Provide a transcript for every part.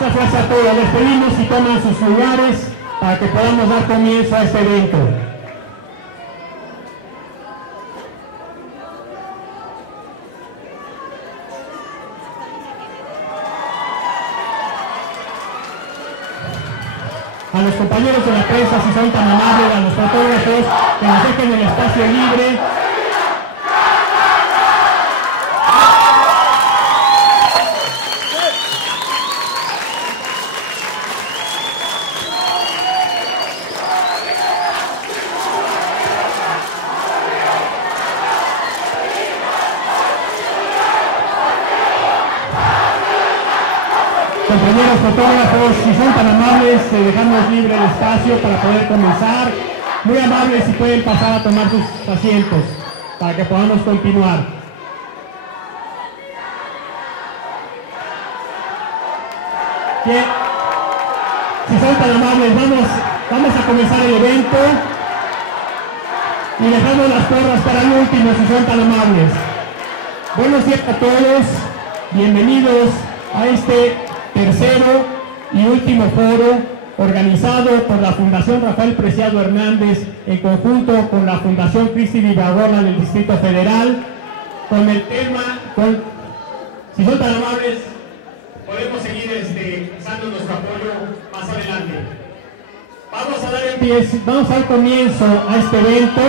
Muchas gracias a todos. Les pedimos si toman sus lugares para que podamos dar comienzo a este evento. A los compañeros de la prensa, si son tan amables, a los fotógrafos, que nos dejen el espacio libre. Compañeros fotógrafos, si son tan amables, dejamos libre el espacio para poder comenzar. Muy amables, si pueden pasar a tomar sus asientos para que podamos continuar. Bien. Si son tan amables, vamos a comenzar el evento y dejamos las porras para el último, si son tan amables. Buenos días a todos, bienvenidos a este tercero y último foro organizado por la Fundación Rafael Preciado Hernández en conjunto con la Fundación Cristi Vivarrola del Distrito Federal, con el tema, si son tan amables, podemos seguir usando nuestro apoyo más adelante. Vamos a dar comienzo a este evento.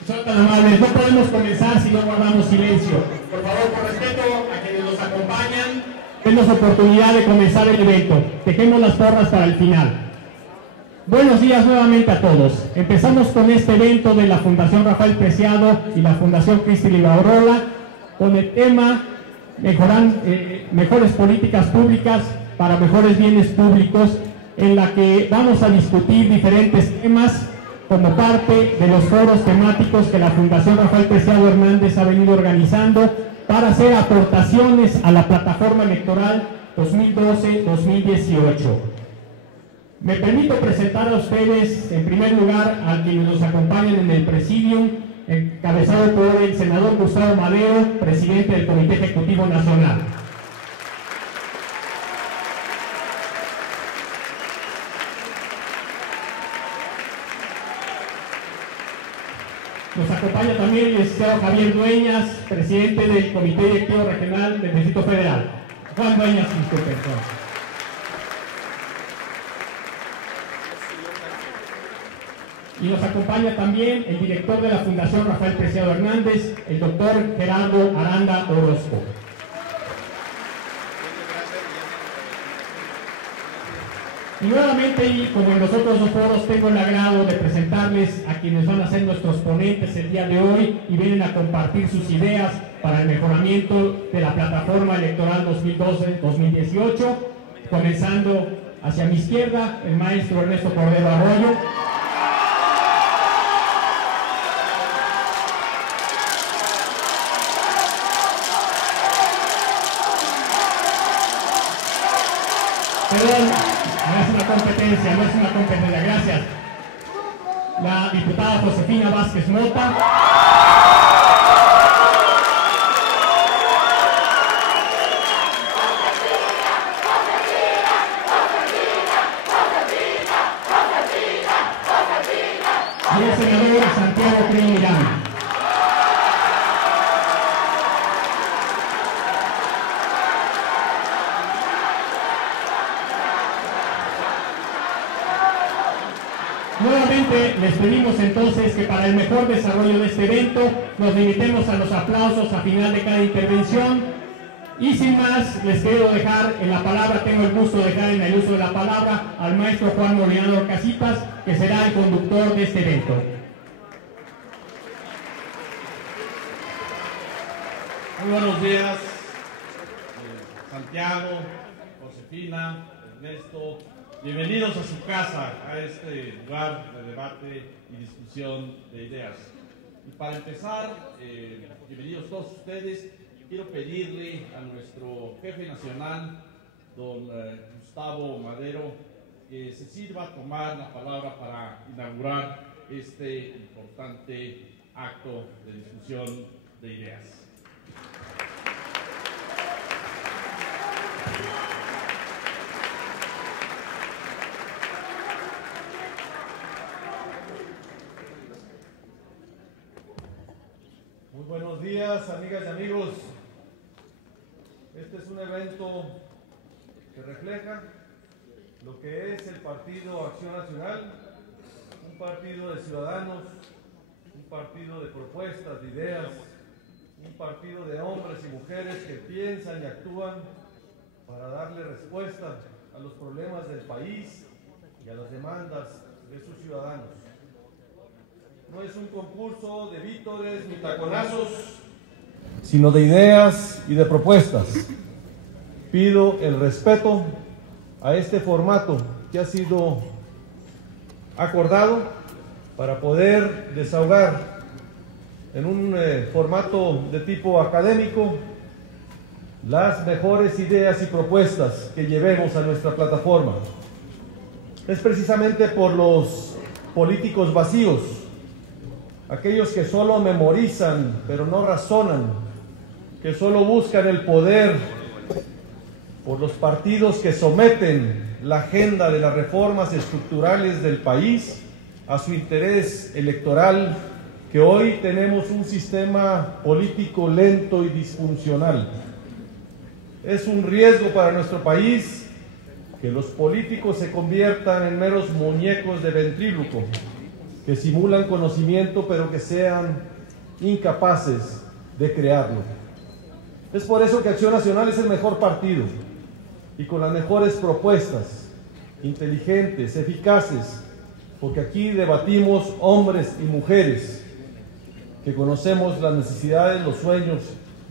Si son tan amables, no podemos comenzar si no guardamos silencio. Por favor, por respeto a quienes nos acompañan, denos oportunidad de comenzar el evento. Dejemos las porras para el final. Buenos días nuevamente a todos. Empezamos con este evento de la Fundación Rafael Preciado y la Fundación Cristi Vivarrola con el tema mejores políticas públicas para mejores bienes públicos, en la que vamos a discutir diferentes temas como parte de los foros temáticos que la Fundación Rafael Preciado Hernández ha venido organizando para hacer aportaciones a la plataforma electoral 2012-2018. Me permito presentar a ustedes, en primer lugar, a quienes nos acompañan en el Presidium, encabezado por el senador Gustavo Madero, presidente del Comité Ejecutivo Nacional. Nos acompaña también el licenciado Javier Dueñas, presidente del Comité Directivo Regional del Distrito Federal. Juan Dueñas, disculpe. Y nos acompaña también el director de la Fundación Rafael Preciado Hernández, el doctor Gerardo Aranda Orozco. Y nuevamente, y como en los otros dos foros, tengo el agrado de presentarles a quienes van a ser nuestros ponentes el día de hoy y vienen a compartir sus ideas para el mejoramiento de la plataforma electoral 2012-2018, comenzando hacia mi izquierda, el maestro Ernesto Cordero Arroyo. Perdón, no es una competencia, gracias. La diputada Josefina Vázquez Mota. Y el senador Santiago Krill Miranda. Nuevamente les pedimos entonces que para el mejor desarrollo de este evento nos limitemos a los aplausos a final de cada intervención y sin más les quiero dejar en la palabra, tengo el gusto de dejar en el uso de la palabra al maestro Juan Molinaro Casitas, que será el conductor de este evento. Muy buenos días, Santiago, Josefina, Ernesto. Bienvenidos a su casa, a este lugar de debate y discusión de ideas. Y para empezar, bienvenidos todos ustedes, quiero pedirle a nuestro jefe nacional, don Gustavo Madero, que se sirva a tomar la palabra para inaugurar este importante acto de discusión de ideas. Muy buenos días, amigas y amigos. Este es un evento que refleja lo que es el Partido Acción Nacional, un partido de ciudadanos, un partido de propuestas, de ideas, un partido de hombres y mujeres que piensan y actúan para darle respuesta a los problemas del país y a las demandas de sus ciudadanos. No es un concurso de vítores ni taconazos, sino de ideas y de propuestas. Pido el respeto a este formato que ha sido acordado para poder desahogar en un formato de tipo académico las mejores ideas y propuestas que llevemos a nuestra plataforma. Es precisamente por los políticos vacíos, aquellos que solo memorizan pero no razonan, que solo buscan el poder, por los partidos que someten la agenda de las reformas estructurales del país a su interés electoral, que hoy tenemos un sistema político lento y disfuncional. Es un riesgo para nuestro país que los políticos se conviertan en meros muñecos de ventríloco, que simulan conocimiento pero que sean incapaces de crearlo. Es por eso que Acción Nacional es el mejor partido y con las mejores propuestas, inteligentes, eficaces, porque aquí debatimos hombres y mujeres que conocemos las necesidades, los sueños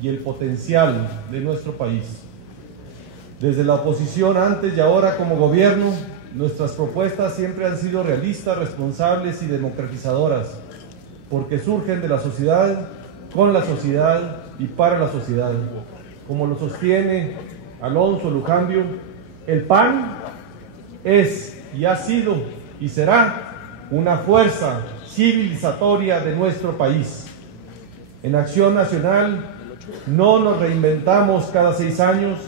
y el potencial de nuestro país. Desde la oposición antes y ahora como gobierno, nuestras propuestas siempre han sido realistas, responsables y democratizadoras, porque surgen de la sociedad, con la sociedad y para la sociedad. Como lo sostiene Alonso Lujambio, el PAN es y ha sido y será una fuerza civilizatoria de nuestro país. En Acción Nacional no nos reinventamos cada 6 años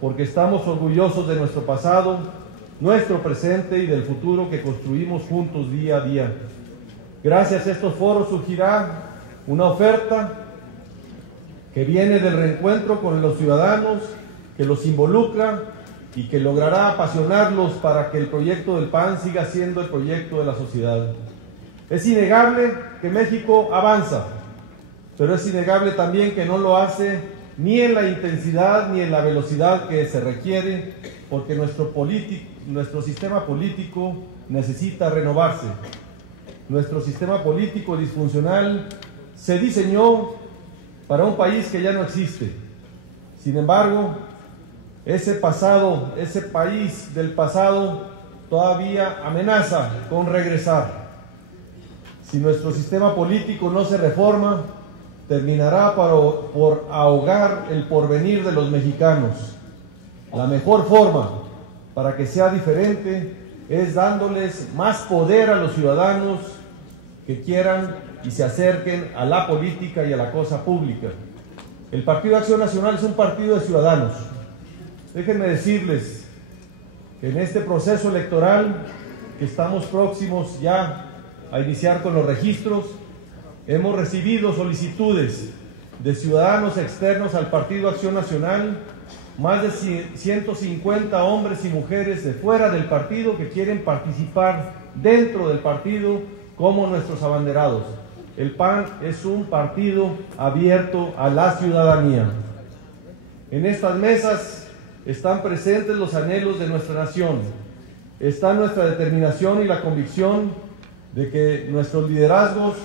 porque estamos orgullosos de nuestro pasado, nuestro presente y del futuro que construimos juntos día a día. Gracias a estos foros surgirá una oferta que viene del reencuentro con los ciudadanos, que los involucra y que logrará apasionarlos para que el proyecto del PAN siga siendo el proyecto de la sociedad. Es innegable que México avanza, pero es innegable también que no lo hace ni en la intensidad ni en la velocidad que se requiere, porque nuestro sistema político necesita renovarse. Nuestro sistema político disfuncional se diseñó para un país que ya no existe. Sin embargo, ese país del pasado todavía amenaza con regresar. Si nuestro sistema político no se reforma, terminará por ahogar el porvenir de los mexicanos. La mejor forma para que sea diferente es dándoles más poder a los ciudadanos que quieran y se acerquen a la política y a la cosa pública. El Partido Acción Nacional es un partido de ciudadanos. Déjenme decirles que en este proceso electoral que estamos próximos ya a iniciar con los registros, hemos recibido solicitudes de ciudadanos externos al Partido Acción Nacional, más de 150 hombres y mujeres de fuera del partido que quieren participar dentro del partido como nuestros abanderados. El PAN es un partido abierto a la ciudadanía. En estas mesas están presentes los anhelos de nuestra nación, está nuestra determinación y la convicción de que nuestros liderazgos,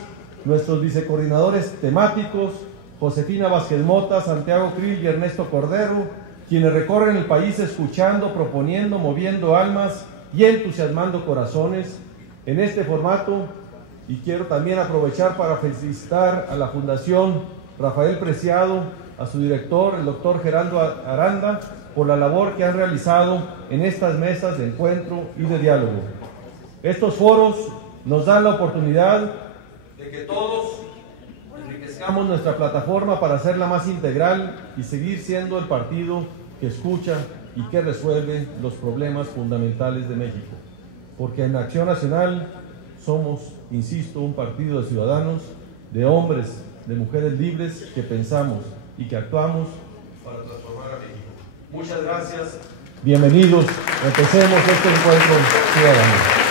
nuestros vicecoordinadores temáticos, Josefina Vázquez Mota, Santiago Krill y Ernesto Cordero, quienes recorren el país escuchando, proponiendo, moviendo almas y entusiasmando corazones en este formato. Y quiero también aprovechar para felicitar a la Fundación Rafael Preciado, a su director, el doctor Geraldo Aranda, por la labor que han realizado en estas mesas de encuentro y de diálogo. Estos foros nos dan la oportunidad de que todos enriquezcamos nuestra plataforma para hacerla más integral y seguir siendo el partido que escucha y que resuelve los problemas fundamentales de México. Porque en Acción Nacional somos, insisto, un partido de ciudadanos, de hombres de mujeres libres que pensamos y que actuamos para transformar a México. Muchas gracias. Bienvenidos. Empecemos este encuentro ciudadano.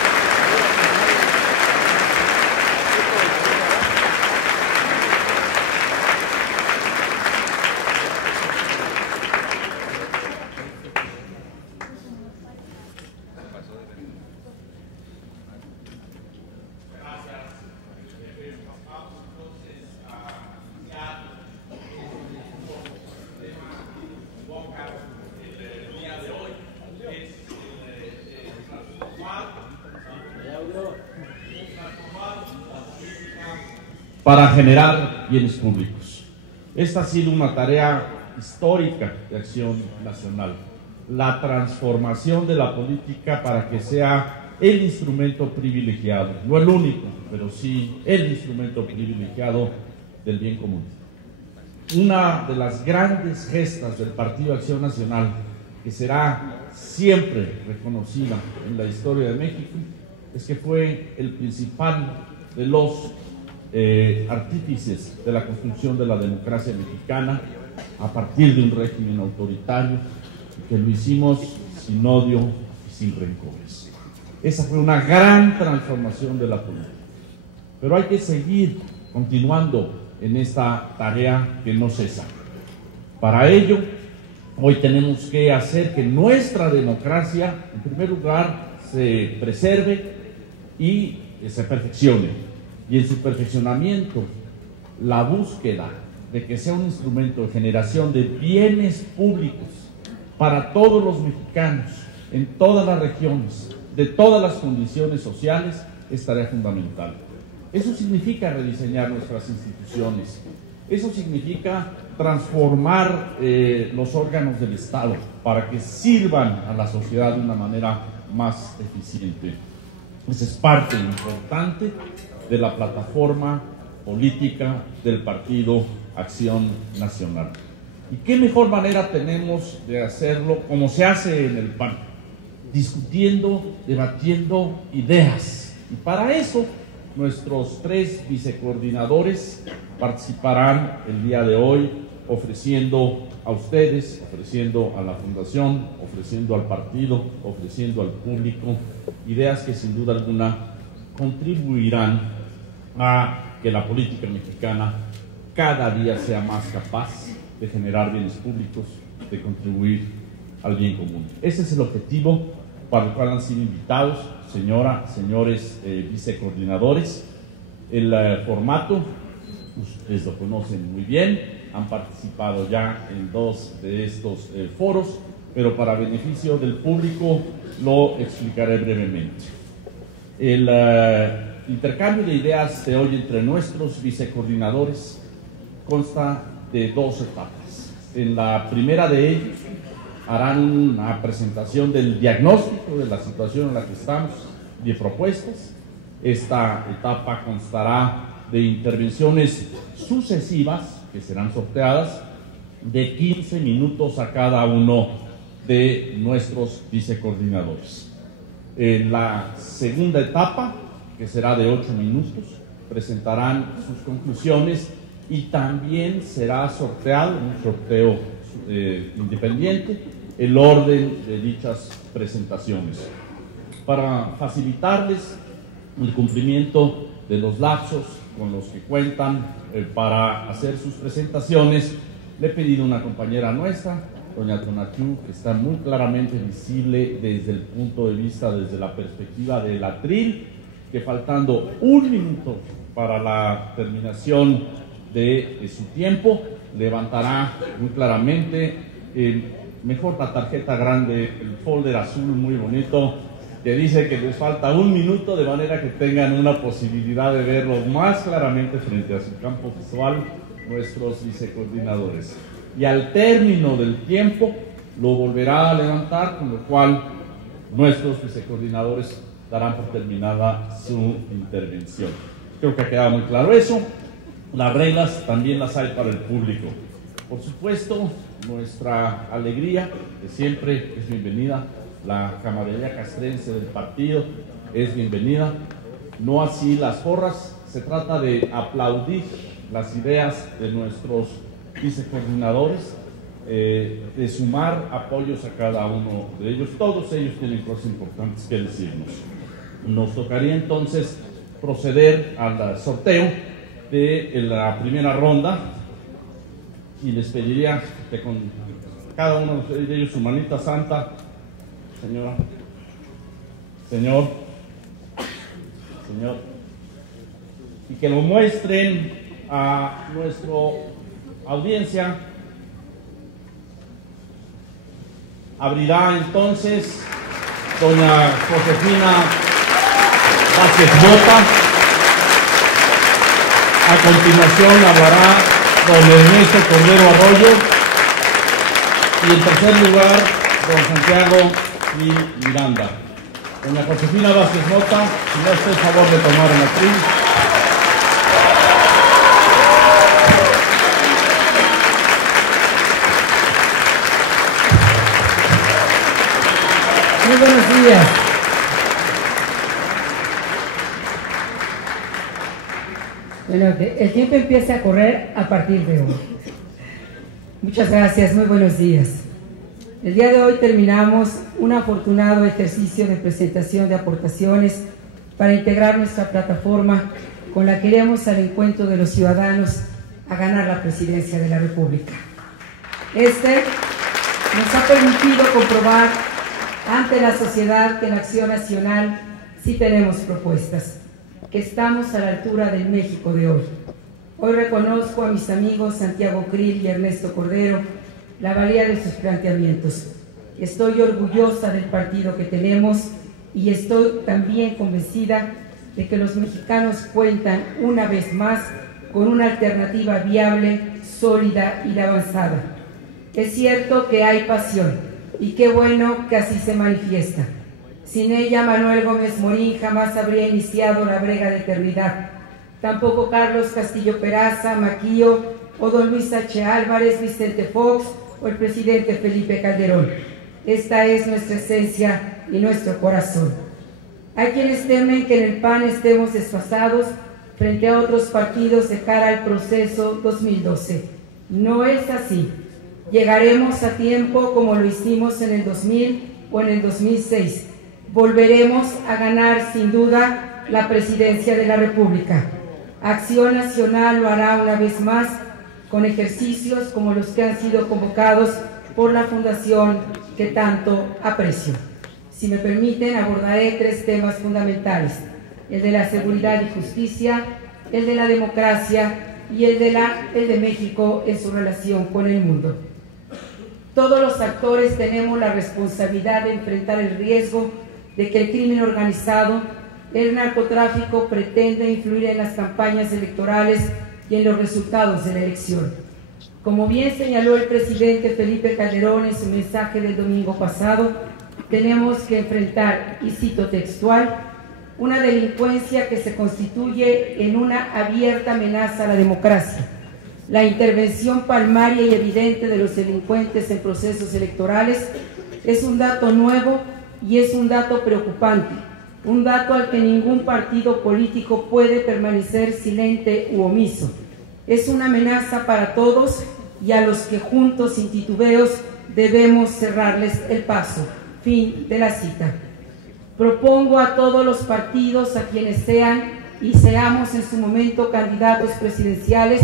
Para generar bienes públicos. Esta ha sido una tarea histórica de Acción Nacional, la transformación de la política para que sea el instrumento privilegiado, no el único, pero sí el instrumento privilegiado del bien común. Una de las grandes gestas del Partido Acción Nacional, que será siempre reconocida en la historia de México, es que fue el principal de los artífices de la construcción de la democracia mexicana a partir de un régimen autoritario, y que lo hicimos sin odio y sin rencores. Esa fue una gran transformación de la política, pero hay que seguir continuando en esta tarea que no cesa. Para ello, hoy tenemos que hacer que nuestra democracia, en primer lugar, se preserve y se perfeccione. Y en su perfeccionamiento, la búsqueda de que sea un instrumento de generación de bienes públicos para todos los mexicanos, en todas las regiones, de todas las condiciones sociales, es tarea fundamental. Eso significa rediseñar nuestras instituciones, eso significa transformar los órganos del Estado para que sirvan a la sociedad de una manera más eficiente. Esa es parte importante de la plataforma política del Partido Acción Nacional. ¿Y qué mejor manera tenemos de hacerlo como se hace en el PAN? Discutiendo, debatiendo ideas. Y para eso, nuestros 3 vicecoordinadores participarán el día de hoy ofreciendo a ustedes, ofreciendo a la Fundación, ofreciendo al partido, ofreciendo al público ideas que sin duda alguna contribuirán a que la política mexicana cada día sea más capaz de generar bienes públicos, de contribuir al bien común. Ese es el objetivo para el cual han sido invitados, señores vicecoordinadores. El formato, ustedes lo conocen muy bien, han participado ya en 2 de estos foros, pero para beneficio del público lo explicaré brevemente. El intercambio de ideas de hoy entre nuestros vicecoordinadores consta de 2 etapas. En la primera de ellas harán una presentación del diagnóstico de la situación en la que estamos y de propuestas. Esta etapa constará de intervenciones sucesivas que serán sorteadas de 15 minutos a cada uno de nuestros vicecoordinadores. En la segunda etapa, que será de 8 minutos, presentarán sus conclusiones y también será sorteado, un sorteo independiente, el orden de dichas presentaciones. Para facilitarles el cumplimiento de los lapsos con los que cuentan para hacer sus presentaciones, le he pedido a una compañera nuestra, doña Tonatiuh, que está muy claramente visible desde el punto de vista, desde la perspectiva del atril, que faltando 1 minuto para la terminación de su tiempo, levantará muy claramente, mejor la tarjeta grande, el folder azul muy bonito, que dice que les falta 1 minuto, de manera que tengan una posibilidad de verlo más claramente frente a su campo visual nuestros vicecoordinadores. Y al término del tiempo lo volverá a levantar, con lo cual nuestros vicecoordinadores darán por terminada su intervención. Creo que ha quedado muy claro eso. Las reglas también las hay para el público. Por supuesto, nuestra alegría, que siempre es bienvenida, la camaradería castrense del partido es bienvenida, no así las porras. Se trata de aplaudir las ideas de nuestros vicecoordinadores, de sumar apoyos a cada uno de ellos. Todos ellos tienen cosas importantes que decirnos. Nos tocaría entonces proceder al sorteo de la primera ronda y les pediría que con cada uno de ellos su manita santa, señora, señor, y que lo muestren a nuestra audiencia. Abrirá entonces doña Josefina Vázquez Mota. A continuación hablará don Ernesto Cordero Arroyo. Y en tercer lugar, don Santiago y Miranda. Doña Josefina Vázquez Mota, si me hace el favor de tomar el atril. Muy buenos días. Bueno, el tiempo empieza a correr a partir de hoy. Muchas gracias, muy buenos días. El día de hoy terminamos un afortunado ejercicio de presentación de aportaciones para integrar nuestra plataforma con la que iremos al encuentro de los ciudadanos a ganar la presidencia de la República. Este nos ha permitido comprobar ante la sociedad que en Acción Nacional sí tenemos propuestas, que estamos a la altura del México de hoy. Hoy reconozco a mis amigos Santiago Krill y Ernesto Cordero la valía de sus planteamientos. Estoy orgullosa del partido que tenemos y estoy también convencida de que los mexicanos cuentan una vez más con una alternativa viable, sólida y avanzada. Es cierto que hay pasión y qué bueno que así se manifiesta. Sin ella, Manuel Gómez Morín jamás habría iniciado la brega de eternidad. Tampoco Carlos Castillo Peraza, Maquillo, o don Luis H. Álvarez, Vicente Fox o el presidente Felipe Calderón. Esta es nuestra esencia y nuestro corazón. Hay quienes temen que en el PAN estemos desfasados frente a otros partidos de cara al proceso 2012. No es así. Llegaremos a tiempo como lo hicimos en el 2000 o en el 2006. Volveremos a ganar sin duda la presidencia de la República. Acción Nacional lo hará una vez más con ejercicios como los que han sido convocados por la fundación que tanto aprecio. Si me permiten, abordaré 3 temas fundamentales: el de la seguridad y justicia, el de la democracia y el de México en su relación con el mundo. Todos los actores tenemos la responsabilidad de enfrentar el riesgo de que el crimen organizado, el narcotráfico, pretenda influir en las campañas electorales y en los resultados de la elección. Como bien señaló el presidente Felipe Calderón en su mensaje del domingo pasado, tenemos que enfrentar, y cito textual, una delincuencia que se constituye en una abierta amenaza a la democracia. La intervención palmaria y evidente de los delincuentes en procesos electorales es un dato nuevo y es un dato preocupante, un dato al que ningún partido político puede permanecer silente u omiso. Es una amenaza para todos y a los que juntos, sin titubeos, debemos cerrarles el paso. Fin de la cita. Propongo a todos los partidos, a quienes sean y seamos en su momento candidatos presidenciales,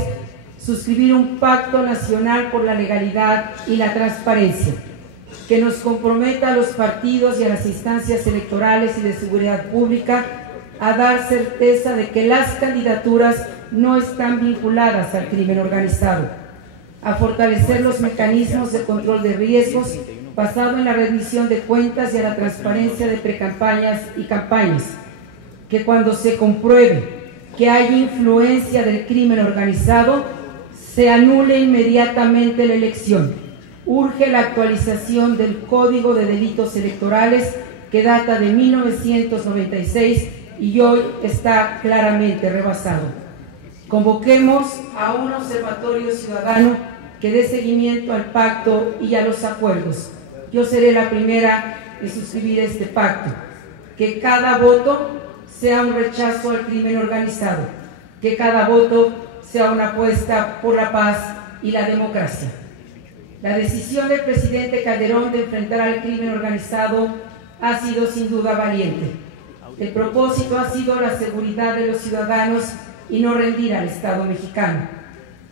suscribir un pacto nacional por la legalidad y la transparencia, que nos comprometa a los partidos y a las instancias electorales y de seguridad pública a dar certeza de que las candidaturas no están vinculadas al crimen organizado, a fortalecer los mecanismos de control de riesgos basado en la rendición de cuentas y a la transparencia de precampañas y campañas, que cuando se compruebe que hay influencia del crimen organizado, se anule inmediatamente la elección. Urge la actualización del Código de Delitos Electorales, que data de 1996 y hoy está claramente rebasado. Convoquemos a un observatorio ciudadano que dé seguimiento al pacto y a los acuerdos. Yo seré la primera en suscribir este pacto. Que cada voto sea un rechazo al crimen organizado, que cada voto sea una apuesta por la paz y la democracia. La decisión del presidente Calderón de enfrentar al crimen organizado ha sido sin duda valiente. El propósito ha sido la seguridad de los ciudadanos y no rendir al Estado mexicano.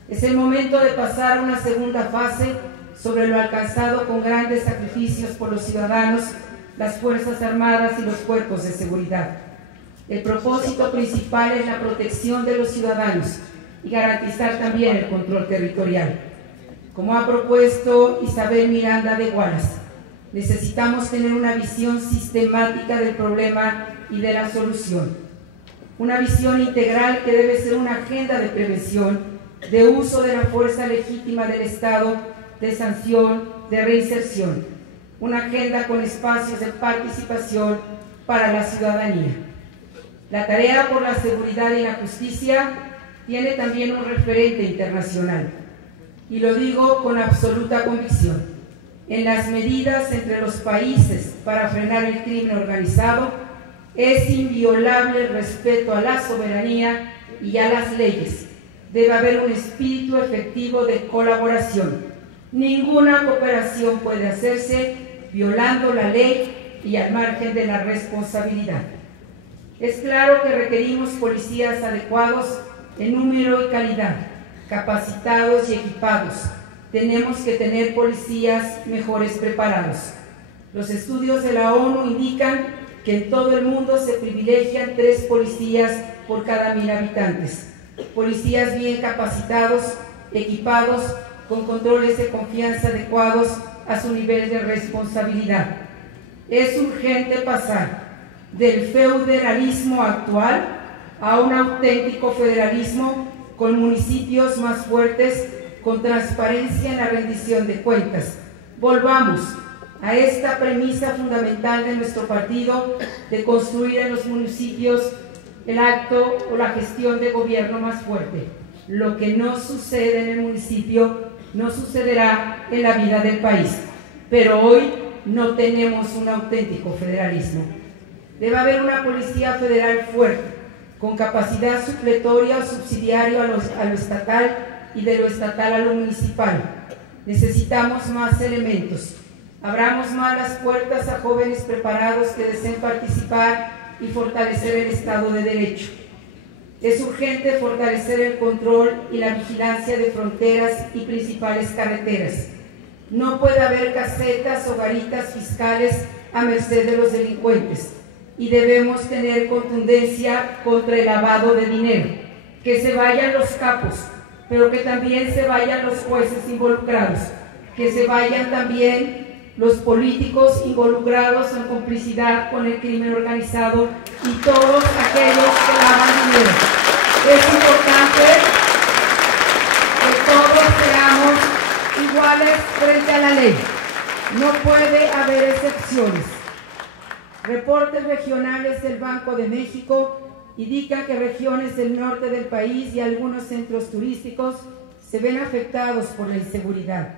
Es el momento de pasar a una segunda fase sobre lo alcanzado con grandes sacrificios por los ciudadanos, las Fuerzas Armadas y los cuerpos de seguridad. El propósito principal es la protección de los ciudadanos y garantizar también el control territorial. Como ha propuesto Isabel Miranda de Wallace, necesitamos tener una visión sistemática del problema y de la solución. Una visión integral que debe ser una agenda de prevención, de uso de la fuerza legítima del Estado, de sanción, de reinserción. Una agenda con espacios de participación para la ciudadanía. La tarea por la seguridad y la justicia tiene también un referente internacional. Y lo digo con absoluta convicción. En las medidas entre los países para frenar el crimen organizado, es inviolable el respeto a la soberanía y a las leyes. Debe haber un espíritu efectivo de colaboración. Ninguna cooperación puede hacerse violando la ley y al margen de la responsabilidad. Es claro que requerimos policías adecuados en número y calidad, capacitados y equipados. Tenemos que tener policías mejores preparados. Los estudios de la ONU indican que en todo el mundo se privilegian 3 policías por cada 1000 habitantes. Policías bien capacitados, equipados, con controles de confianza adecuados a su nivel de responsabilidad. Es urgente pasar del feudalismo actual a un auténtico federalismo con municipios más fuertes, con transparencia en la rendición de cuentas. Volvamos a esta premisa fundamental de nuestro partido de construir en los municipios el acto o la gestión de gobierno más fuerte. Lo que no sucede en el municipio no sucederá en la vida del país. Pero hoy no tenemos un auténtico federalismo. Debe haber una policía federal fuerte, con capacidad supletoria o subsidiaria a lo estatal y de lo estatal a lo municipal. Necesitamos más elementos. Abramos más las puertas a jóvenes preparados que deseen participar y fortalecer el Estado de Derecho. Es urgente fortalecer el control y la vigilancia de fronteras y principales carreteras. No puede haber casetas o garitas fiscales a merced de los delincuentes y debemos tener contundencia contra el lavado de dinero. Que se vayan los capos, pero que también se vayan los jueces involucrados, que se vayan también los políticos involucrados en complicidad con el crimen organizado y todos aquellos que lavan dinero. Es importante que todos seamos iguales frente a la ley. No puede haber excepciones. Reportes regionales del Banco de México indican que regiones del norte del país y algunos centros turísticos se ven afectados por la inseguridad.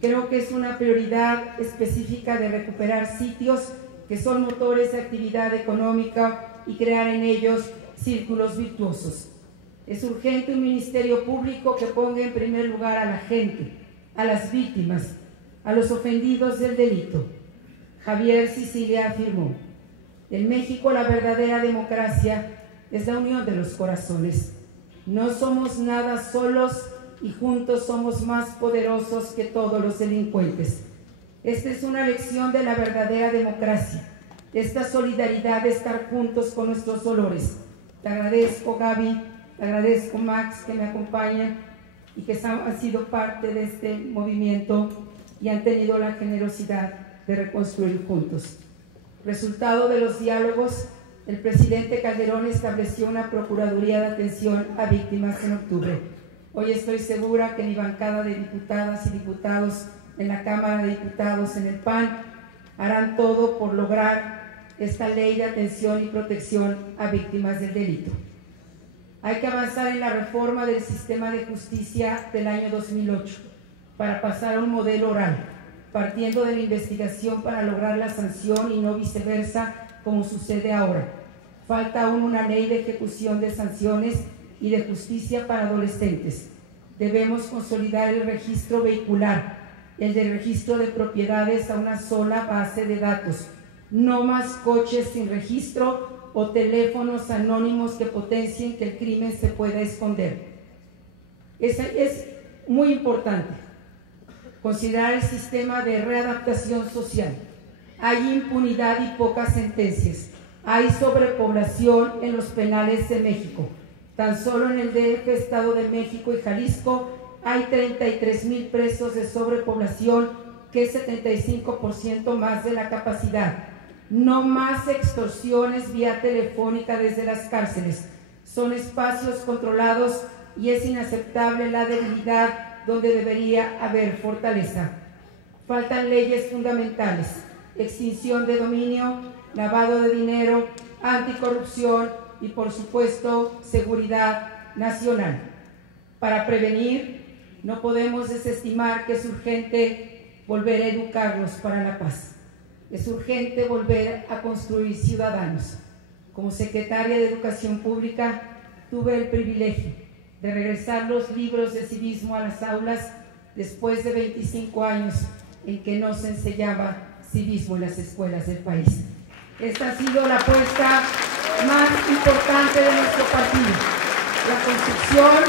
Creo que es una prioridad específica de recuperar sitios que son motores de actividad económica y crear en ellos círculos virtuosos. Es urgente un ministerio público que ponga en primer lugar a la gente, a las víctimas, a los ofendidos del delito. Javier Sicilia afirmó: en México la verdadera democracia es la unión de los corazones. No somos nada solos y juntos somos más poderosos que todos los delincuentes. Esta es una lección de la verdadera democracia, esta solidaridad de estar juntos con nuestros dolores. Te agradezco, Gaby, te agradezco, Max, que me acompaña y que han sido parte de este movimiento y han tenido la generosidad de reconstruir juntos. Resultado de los diálogos, el presidente Calderón estableció una Procuraduría de Atención a Víctimas en octubre. Hoy estoy segura que mi bancada de diputadas y diputados en la Cámara de Diputados en el PAN harán todo por lograr esta ley de atención y protección a víctimas del delito. Hay que avanzar en la reforma del sistema de justicia del año 2008 para pasar a un modelo oral, partiendo de la investigación para lograr la sanción y no viceversa como sucede ahora. Falta aún una ley de ejecución de sanciones y de justicia para adolescentes. Debemos consolidar el registro vehicular, el del registro de propiedades a una sola base de datos. No más coches sin registro o teléfonos anónimos que potencien que el crimen se pueda esconder. Es muy importante considerar el sistema de readaptación social. Hay impunidad y pocas sentencias. Hay sobrepoblación en los penales de México. Tan solo en el DF, Estado de México y Jalisco hay 33,000 presos de sobrepoblación, que es 75% más de la capacidad. No más extorsiones vía telefónica desde las cárceles. Son espacios controlados y es inaceptable la debilidad donde debería haber fortaleza. Faltan leyes fundamentales: extinción de dominio, lavado de dinero, anticorrupción y, por supuesto, seguridad nacional. Para prevenir, no podemos desestimar que es urgente volver a educarnos para la paz. Es urgente volver a construir ciudadanos. Como secretaria de Educación Pública, tuve el privilegio de regresar los libros de civismo a las aulas después de 25 años en que no se enseñaba civismo en las escuelas del país. Esta ha sido la apuesta más importante de nuestro partido: la construcción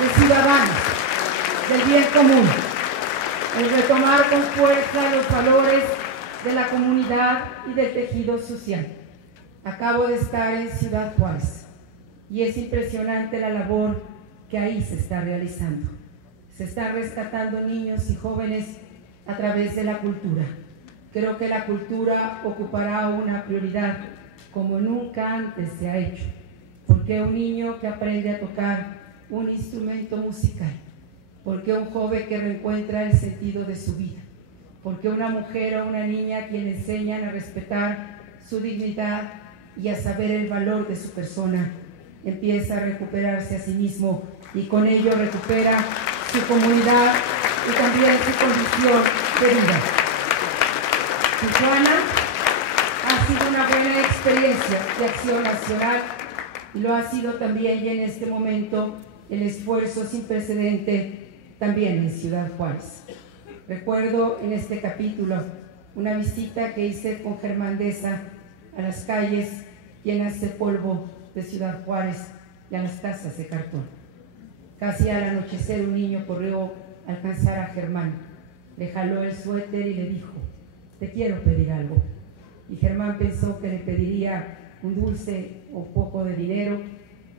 de ciudadanos, del bien común, el retomar con fuerza los valores de la comunidad y del tejido social. Acabo de estar en Ciudad Juárez y es impresionante la labor que ahí se está realizando. Se están rescatando niños y jóvenes a través de la cultura. Creo que la cultura ocupará una prioridad como nunca antes se ha hecho, porque un niño que aprende a tocar un instrumento musical, porque un joven que reencuentra el sentido de su vida, porque una mujer o una niña a quien enseñan a respetar su dignidad y a saber el valor de su persona, empieza a recuperarse a sí mismo y con ello recupera su comunidad y también su condición de vida. Tijuana ha sido una buena experiencia de acción nacional y lo ha sido también, y en este momento el esfuerzo sin precedente también en Ciudad Juárez. Recuerdo en este capítulo una visita que hice con Germán Deza a las calles llenas de polvo de Ciudad Juárez y a las casas de cartón. Casi al anochecer un niño corrió a alcanzar a Germán, le jaló el suéter y le dijo: te quiero pedir algo. Y Germán pensó que le pediría un dulce o poco de dinero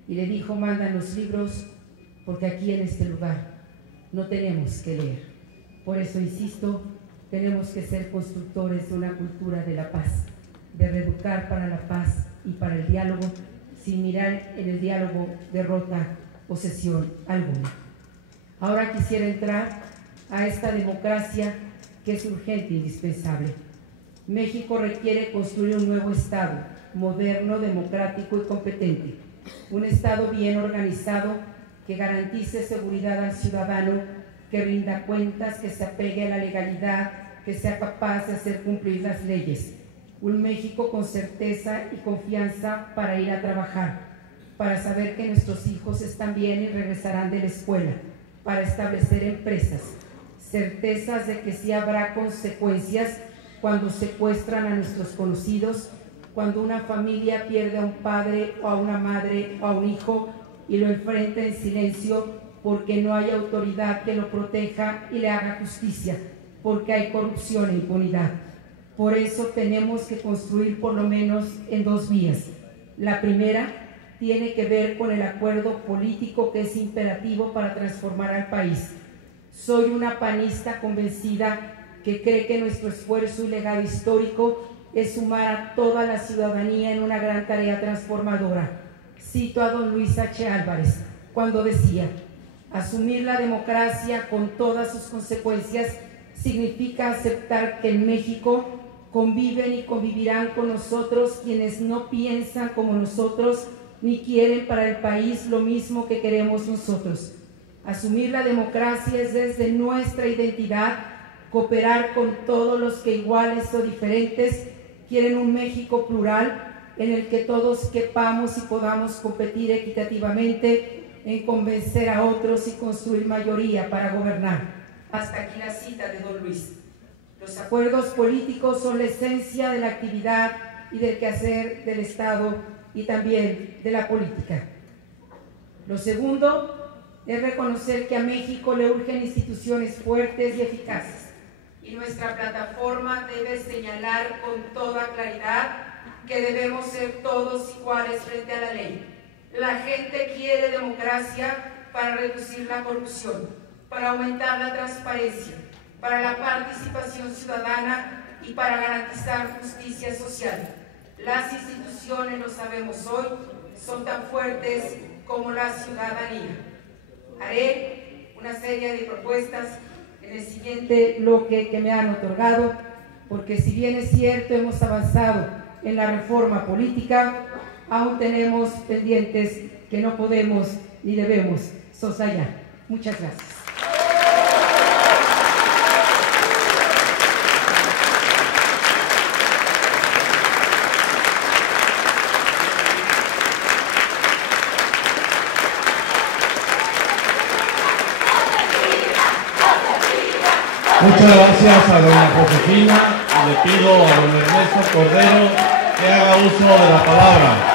y le dijo: mándanos libros, porque aquí en este lugar no tenemos que leer. Por eso insisto, tenemos que ser constructores de una cultura de la paz, de reeducar para la paz y para el diálogo, sin mirar en el diálogo derrota o cesión alguna. Ahora quisiera entrar a esta democracia que es urgente e indispensable. México requiere construir un nuevo Estado, moderno, democrático y competente. Un Estado bien organizado que garantice seguridad al ciudadano, que rinda cuentas, que se apegue a la legalidad, que sea capaz de hacer cumplir las leyes. Un México con certeza y confianza para ir a trabajar, para saber que nuestros hijos están bien y regresarán de la escuela, para establecer empresas, certezas de que sí habrá consecuencias cuando secuestran a nuestros conocidos, cuando una familia pierde a un padre o a una madre o a un hijo y lo enfrenta en silencio porque no hay autoridad que lo proteja y le haga justicia, porque hay corrupción e impunidad. Por eso tenemos que construir por lo menos en dos vías. La primera tiene que ver con el acuerdo político que es imperativo para transformar al país. Soy una panista convencida que cree que nuestro esfuerzo y legado histórico es sumar a toda la ciudadanía en una gran tarea transformadora. Cito a don Luis H. Álvarez cuando decía: asumir la democracia con todas sus consecuencias significa aceptar que en México conviven y convivirán con nosotros quienes no piensan como nosotros ni quieren para el país lo mismo que queremos nosotros. Asumir la democracia es desde nuestra identidad cooperar con todos los que iguales o diferentes quieren un México plural, en el que todos quepamos y podamos competir equitativamente en convencer a otros y construir mayoría para gobernar. Hasta aquí la cita de don Luis. Los acuerdos políticos son la esencia de la actividad y del quehacer del Estado y también de la política. Lo segundo es reconocer que a México le urgen instituciones fuertes y eficaces, y nuestra plataforma debe señalar con toda claridad que debemos ser todos iguales frente a la ley. La gente quiere democracia para reducir la corrupción, para aumentar la transparencia, para la participación ciudadana y para garantizar justicia social. Las instituciones, lo sabemos hoy, son tan fuertes como la ciudadanía. Haré una serie de propuestas en el siguiente bloque que me han otorgado, porque si bien es cierto hemos avanzado en la reforma política, aún tenemos pendientes que no podemos ni debemos soslayar. Muchas gracias. Muchas gracias a doña Josefina. Le pido a don Ernesto Cordero que haga uso de la palabra.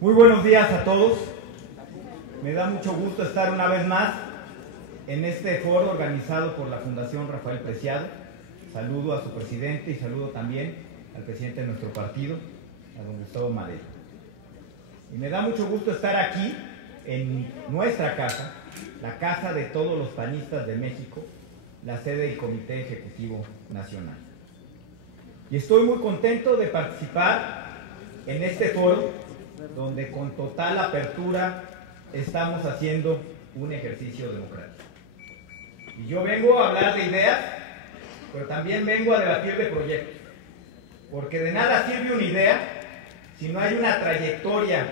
Muy buenos días a todos. Me da mucho gusto estar una vez más en este foro organizado por la Fundación Rafael Preciado. Saludo a su presidente y saludo también al presidente de nuestro partido, a don Gustavo Madero. Y me da mucho gusto estar aquí en nuestra casa, la casa de todos los panistas de México, la sede del Comité Ejecutivo Nacional. Y estoy muy contento de participar en este foro donde con total apertura estamos haciendo un ejercicio democrático. Y yo vengo a hablar de ideas, pero también vengo a debatir de proyectos, porque de nada sirve una idea si no hay una trayectoria,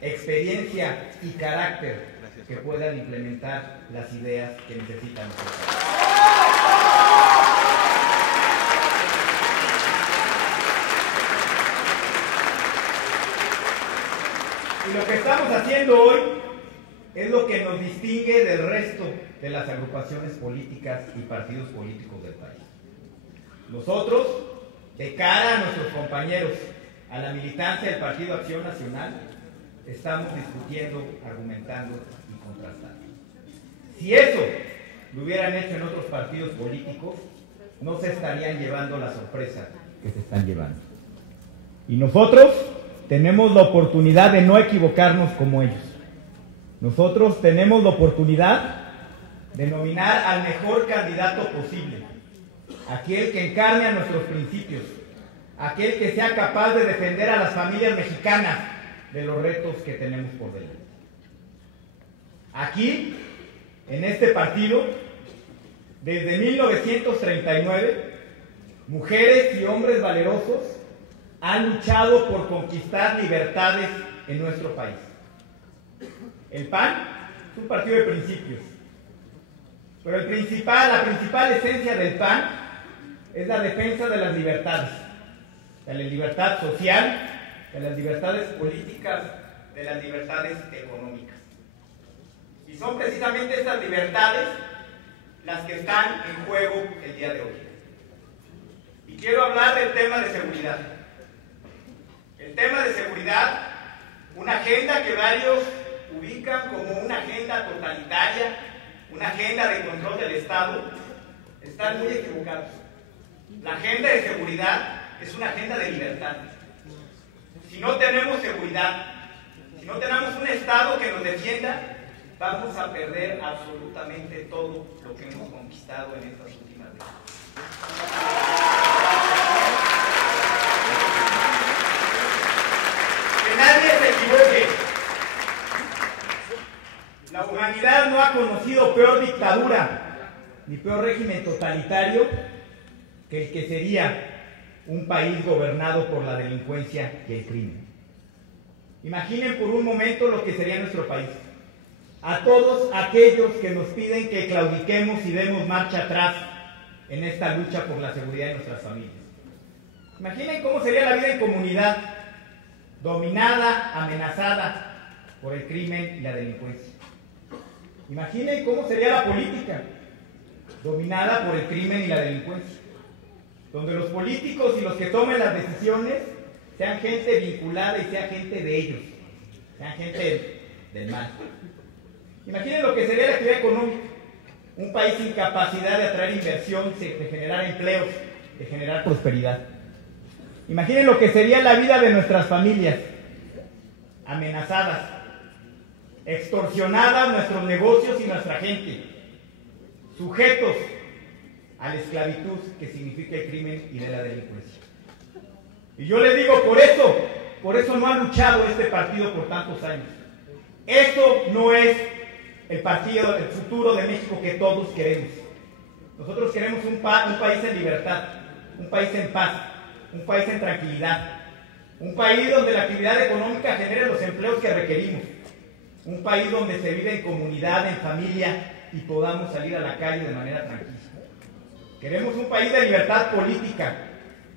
experiencia y carácter que puedan implementar las ideas que necesitan nuestro país. Y lo que estamos haciendo hoy es lo que nos distingue del resto de las agrupaciones políticas y partidos políticos del país. Nosotros, de cara a nuestros compañeros, a la militancia del Partido Acción Nacional, estamos discutiendo, argumentando y contrastando. Si eso lo hubieran hecho en otros partidos políticos, no se estarían llevando la sorpresa que se están llevando. Y nosotros tenemos la oportunidad de no equivocarnos como ellos. Nosotros tenemos la oportunidad de nominar al mejor candidato posible, aquel que encarne a nuestros principios, aquel que sea capaz de defender a las familias mexicanas de los retos que tenemos por delante. Aquí, en este partido, desde 1939, mujeres y hombres valerosos han luchado por conquistar libertades en nuestro país. El PAN es un partido de principios, pero la principal esencia del PAN es la defensa de las libertades, de la libertad social, de las libertades políticas, de las libertades económicas. Y son precisamente estas libertades las que están en juego el día de hoy. Y quiero hablar del tema de seguridad. El tema de seguridad, una agenda que varios ubican como una agenda totalitaria, una agenda de control del Estado, están muy equivocados. La agenda de seguridad es una agenda de libertad. Si no tenemos seguridad, si no tenemos un Estado que nos defienda, vamos a perder absolutamente todo lo que hemos conquistado en estas últimas décadas. Que nadie se equivoque. La humanidad no ha conocido peor dictadura ni peor régimen totalitario que el que sería un país gobernado por la delincuencia y el crimen. Imaginen por un momento lo que sería nuestro país. A todos aquellos que nos piden que claudiquemos y demos marcha atrás en esta lucha por la seguridad de nuestras familias. Imaginen cómo sería la vida en comunidad, dominada, amenazada por el crimen y la delincuencia. Imaginen cómo sería la política, dominada por el crimen y la delincuencia, donde los políticos y los que tomen las decisiones sean gente vinculada y sea gente de ellos, sean gente del mal. Imaginen lo que sería la actividad económica, un país sin capacidad de atraer inversión, de generar empleos, de generar prosperidad. Imaginen lo que sería la vida de nuestras familias, amenazadas, extorsionadas nuestros negocios y nuestra gente, sujetos a la esclavitud que significa el crimen y de la delincuencia. Y yo les digo, por eso no ha luchado este partido por tantos años. Esto no es el partido, el futuro de México que todos queremos. Nosotros queremos un país en libertad, un país en paz, un país en tranquilidad, un país donde la actividad económica genere los empleos que requerimos, un país donde se vive en comunidad, en familia y podamos salir a la calle de manera tranquila. Queremos un país de libertad política,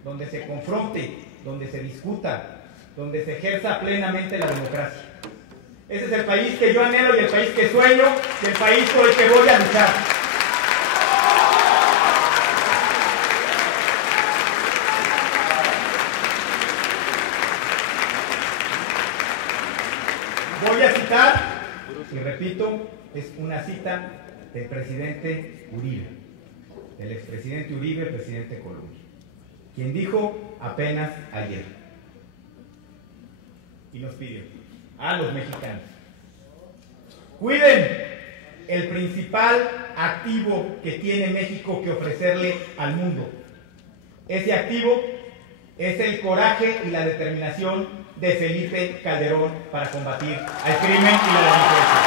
donde se confronte, donde se discuta, donde se ejerza plenamente la democracia. Ese es el país que yo anhelo y el país que sueño y el país por el que voy a luchar. Voy a citar, y repito, es una cita del presidente Uribe, del expresidente Uribe, presidente de Colombia, quien dijo apenas ayer, y nos pidió a los mexicanos: cuiden el principal activo que tiene México que ofrecerle al mundo. Ese activo es el coraje y la determinación de Felipe Calderón para combatir al crimen y la delincuencia.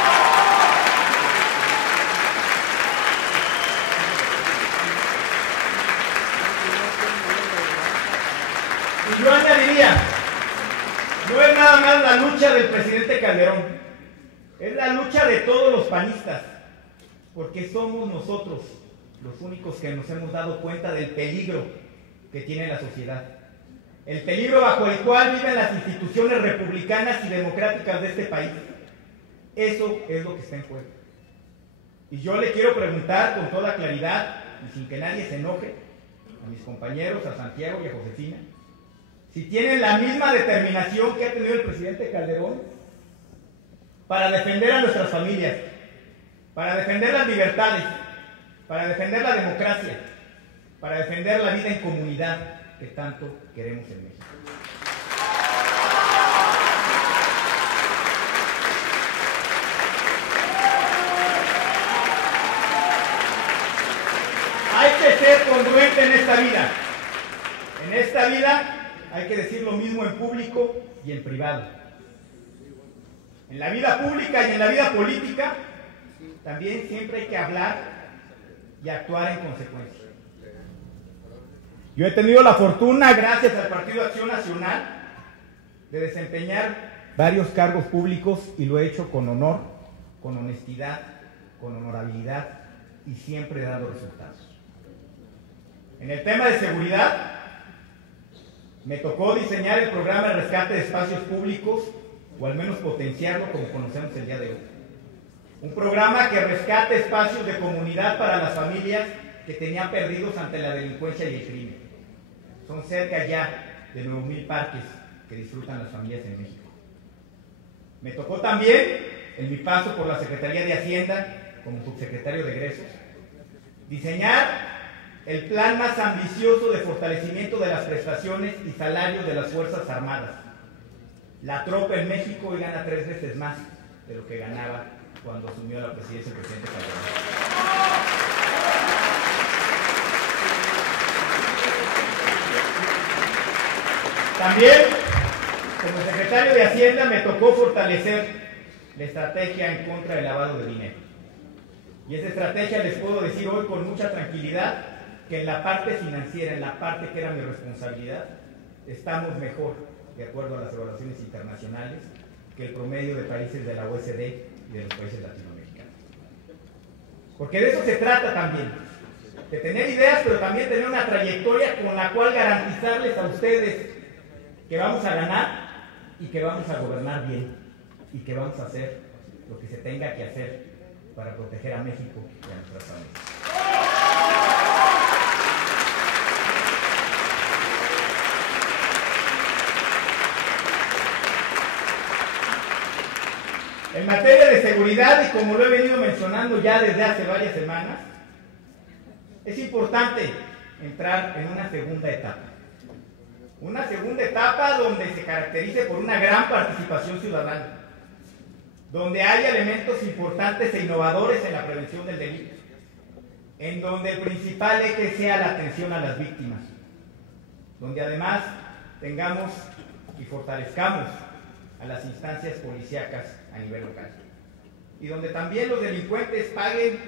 Y yo añadiría, no es nada más la lucha del presidente Calderón, es la lucha de todos los panistas, porque somos nosotros los únicos que nos hemos dado cuenta del peligro que tiene la sociedad, el peligro bajo el cual viven las instituciones republicanas y democráticas de este país. Eso es lo que está en juego. Y yo le quiero preguntar con toda claridad y sin que nadie se enoje a mis compañeros, a Santiago y a Josefina, si tienen la misma determinación que ha tenido el presidente Calderón para defender a nuestras familias, para defender las libertades, para defender la democracia, para defender la vida en comunidad que tanto queremos en México. Hay que ser congruente en esta vida. En esta vida hay que decir lo mismo en público y en privado. En la vida pública y en la vida política también siempre hay que hablar y actuar en consecuencia. Yo he tenido la fortuna, gracias al Partido Acción Nacional, de desempeñar varios cargos públicos y lo he hecho con honor, con honestidad, con honorabilidad y siempre he dado resultados. En el tema de seguridad, me tocó diseñar el programa de rescate de espacios públicos, o al menos potenciarlo como conocemos el día de hoy. Un programa que rescate espacios de comunidad para las familias que tenían perdidos ante la delincuencia y el crimen. Son cerca ya de 9,000 parques que disfrutan las familias en México. Me tocó también, en mi paso por la Secretaría de Hacienda, como subsecretario de Egresos, diseñar el plan más ambicioso de fortalecimiento de las prestaciones y salarios de las Fuerzas Armadas. La tropa en México hoy gana 3 veces más de lo que ganaba cuando asumió la presidencia el presidente Calderón. También, como secretario de Hacienda, me tocó fortalecer la estrategia en contra del lavado de dinero. Y esa estrategia les puedo decir hoy con mucha tranquilidad que en la parte financiera, en la parte que era mi responsabilidad, estamos mejor, de acuerdo a las evaluaciones internacionales, que el promedio de países de la OECD y de los países latinoamericanos. Porque de eso se trata también, de tener ideas, pero también tener una trayectoria con la cual garantizarles a ustedes que vamos a ganar y que vamos a gobernar bien y que vamos a hacer lo que se tenga que hacer para proteger a México y a nuestras familias. En materia de seguridad, y como lo he venido mencionando ya desde hace varias semanas, es importante entrar en una segunda etapa. Una segunda etapa donde se caracterice por una gran participación ciudadana, donde haya elementos importantes e innovadores en la prevención del delito, en donde el principal eje sea la atención a las víctimas, donde además tengamos y fortalezcamos a las instancias policíacas a nivel local, y donde también los delincuentes paguen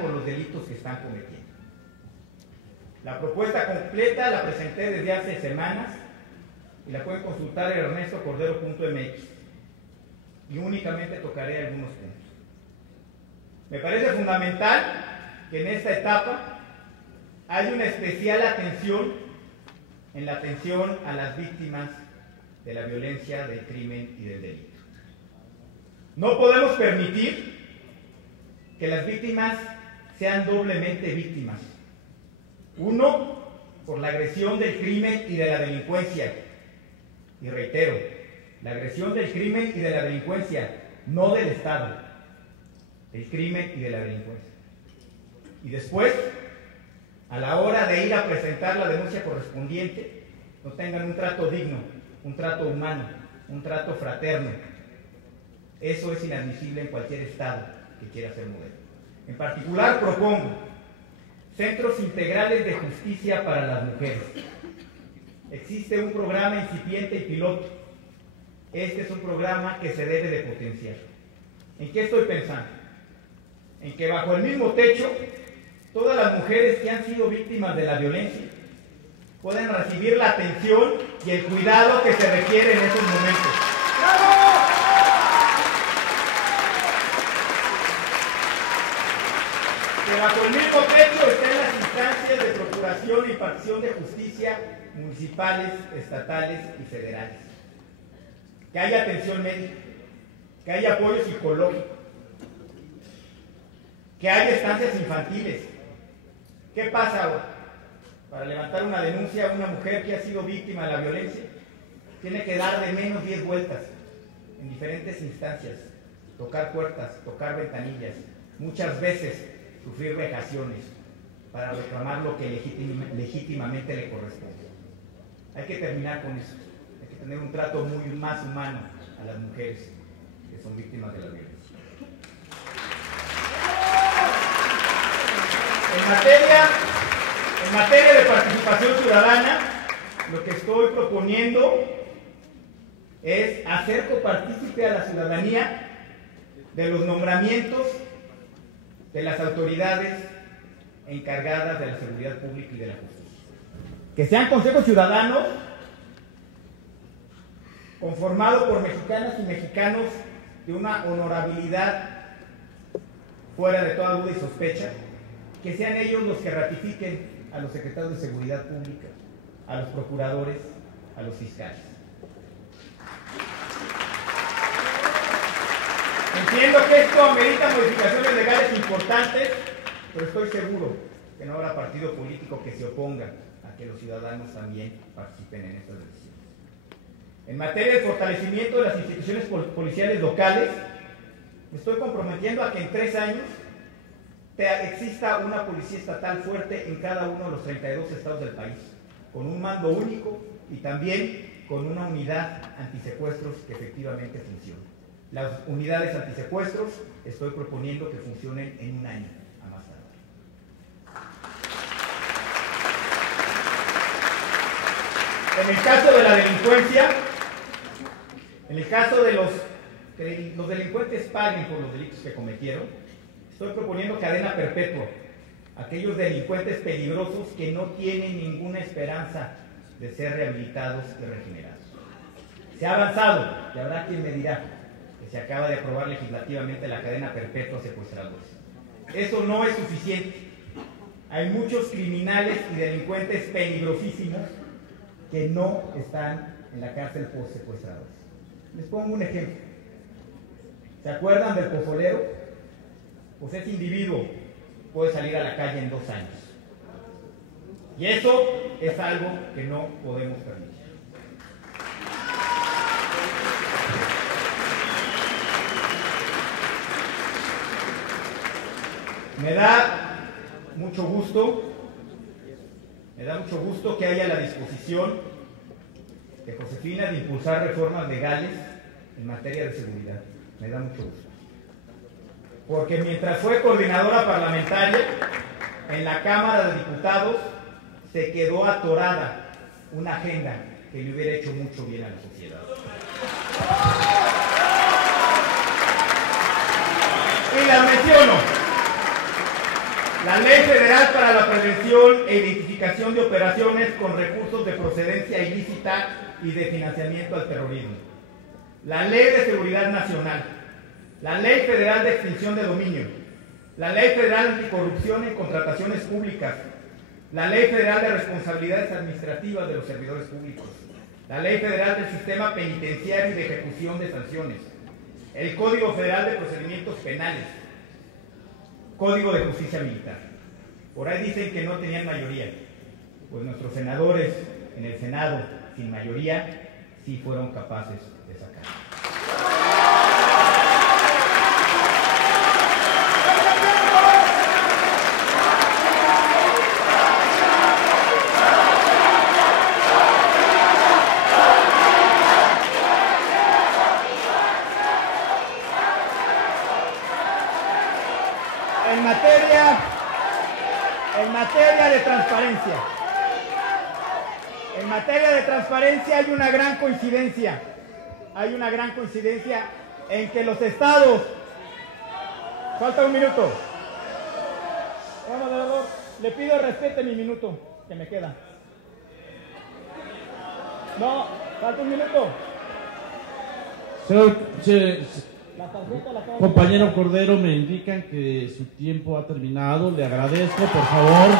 por los delitos que están cometiendo. La propuesta completa la presenté desde hace semanas y la pueden consultar en ernestocordero.mx, y únicamente tocaré algunos puntos. Me parece fundamental que en esta etapa hay una especial atención en la atención a las víctimas de la violencia, del crimen y del delito. No podemos permitir que las víctimas sean doblemente víctimas. Uno, por la agresión del crimen y de la delincuencia. Y reitero, la agresión del crimen y de la delincuencia, no del Estado. El crimen y de la delincuencia. Y después, a la hora de ir a presentar la denuncia correspondiente, no tengan un trato digno, un trato humano, un trato fraterno. Eso es inadmisible en cualquier Estado que quiera ser modelo. En particular, propongo centros integrales de justicia para las mujeres. Existe un programa incipiente y piloto. Este es un programa que se debe de potenciar. ¿En qué estoy pensando? En que bajo el mismo techo, todas las mujeres que han sido víctimas de la violencia pueden recibir la atención y el cuidado que se requiere en estos momentos. ¡Bravo! Que bajo el mismo techo estén las instancias de procuración y impartición de justicia municipales, estatales y federales. Que haya atención médica, que haya apoyo psicológico, que haya estancias infantiles. ¿Qué pasa ahora? Para levantar una denuncia a una mujer que ha sido víctima de la violencia, tiene que dar de menos 10 vueltas en diferentes instancias, tocar puertas, tocar ventanillas, muchas veces sufrir vejaciones para reclamar lo que legítimamente le corresponde. Hay que terminar con eso. Hay que tener un trato muy más humano a las mujeres que son víctimas de la violencia. En materia de participación ciudadana, lo que estoy proponiendo es hacer copartícipe a la ciudadanía de los nombramientos de las autoridades encargadas de la seguridad pública y de la justicia. Que sean consejos ciudadanos conformados por mexicanas y mexicanos de una honorabilidad fuera de toda duda y sospecha, que sean ellos los que ratifiquen a los secretarios de seguridad pública, a los procuradores, a los fiscales. Entiendo que esto amerita modificaciones legales importantes, pero estoy seguro que no habrá partido político que se oponga a que los ciudadanos también participen en estas decisiones. En materia de fortalecimiento de las instituciones policiales locales, me estoy comprometiendo a que en 3 años exista una policía estatal fuerte en cada uno de los 32 estados del país, con un mando único y también con una unidad antisecuestros que efectivamente funcione. Las unidades antisecuestros estoy proponiendo que funcionen en 1 año a más tarde. En el caso de la delincuencia, en el caso de que los delincuentes paguen por los delitos que cometieron, Estoy proponiendo cadena perpetua. Aquellos delincuentes peligrosos que no tienen ninguna esperanza de ser rehabilitados y regenerados. Se ha avanzado, y habrá quien me dirá que se acaba de aprobar legislativamente la cadena perpetua a secuestradores. Eso no es suficiente. Hay muchos criminales y delincuentes peligrosísimos que no están en la cárcel por secuestradores. Les pongo un ejemplo. ¿Se acuerdan del pozolero? Pues ese individuo puede salir a la calle en 2 años. Y eso es algo que no podemos permitir. Me da mucho gusto que haya la disposición de Josefina de impulsar reformas legales en materia de seguridad. Me da mucho gusto. Porque mientras fue coordinadora parlamentaria en la Cámara de Diputados, se quedó atorada una agenda que le hubiera hecho mucho bien a la sociedad. Y la menciono. La Ley Federal para la Prevención e Identificación de Operaciones con Recursos de Procedencia Ilícita y de Financiamiento al Terrorismo. La Ley de Seguridad Nacional. La Ley Federal de Extinción de Dominio. La Ley Federal Anticorrupción en Contrataciones Públicas. La Ley Federal de Responsabilidades Administrativas de los Servidores Públicos. La Ley Federal del Sistema Penitenciario y de Ejecución de Sanciones. El Código Federal de Procedimientos Penales. Código de Justicia Militar. Por ahí dicen que no tenían mayoría. Pues nuestros senadores en el Senado, sin mayoría, sí fueron capaces de sacar. En materia de transparencia hay una gran coincidencia. Hay una gran coincidencia en que los estados... Falta un minuto. Vamos, senador. Le pido respete mi minuto que me queda. No, falta un minuto. Compañero Cordero, me indican que su tiempo ha terminado. Le agradezco, por favor.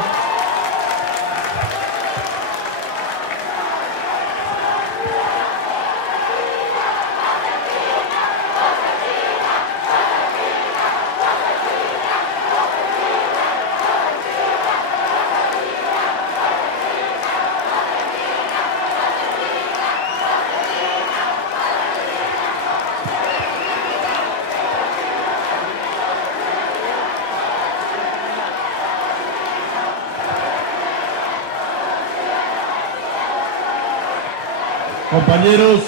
Compañeros,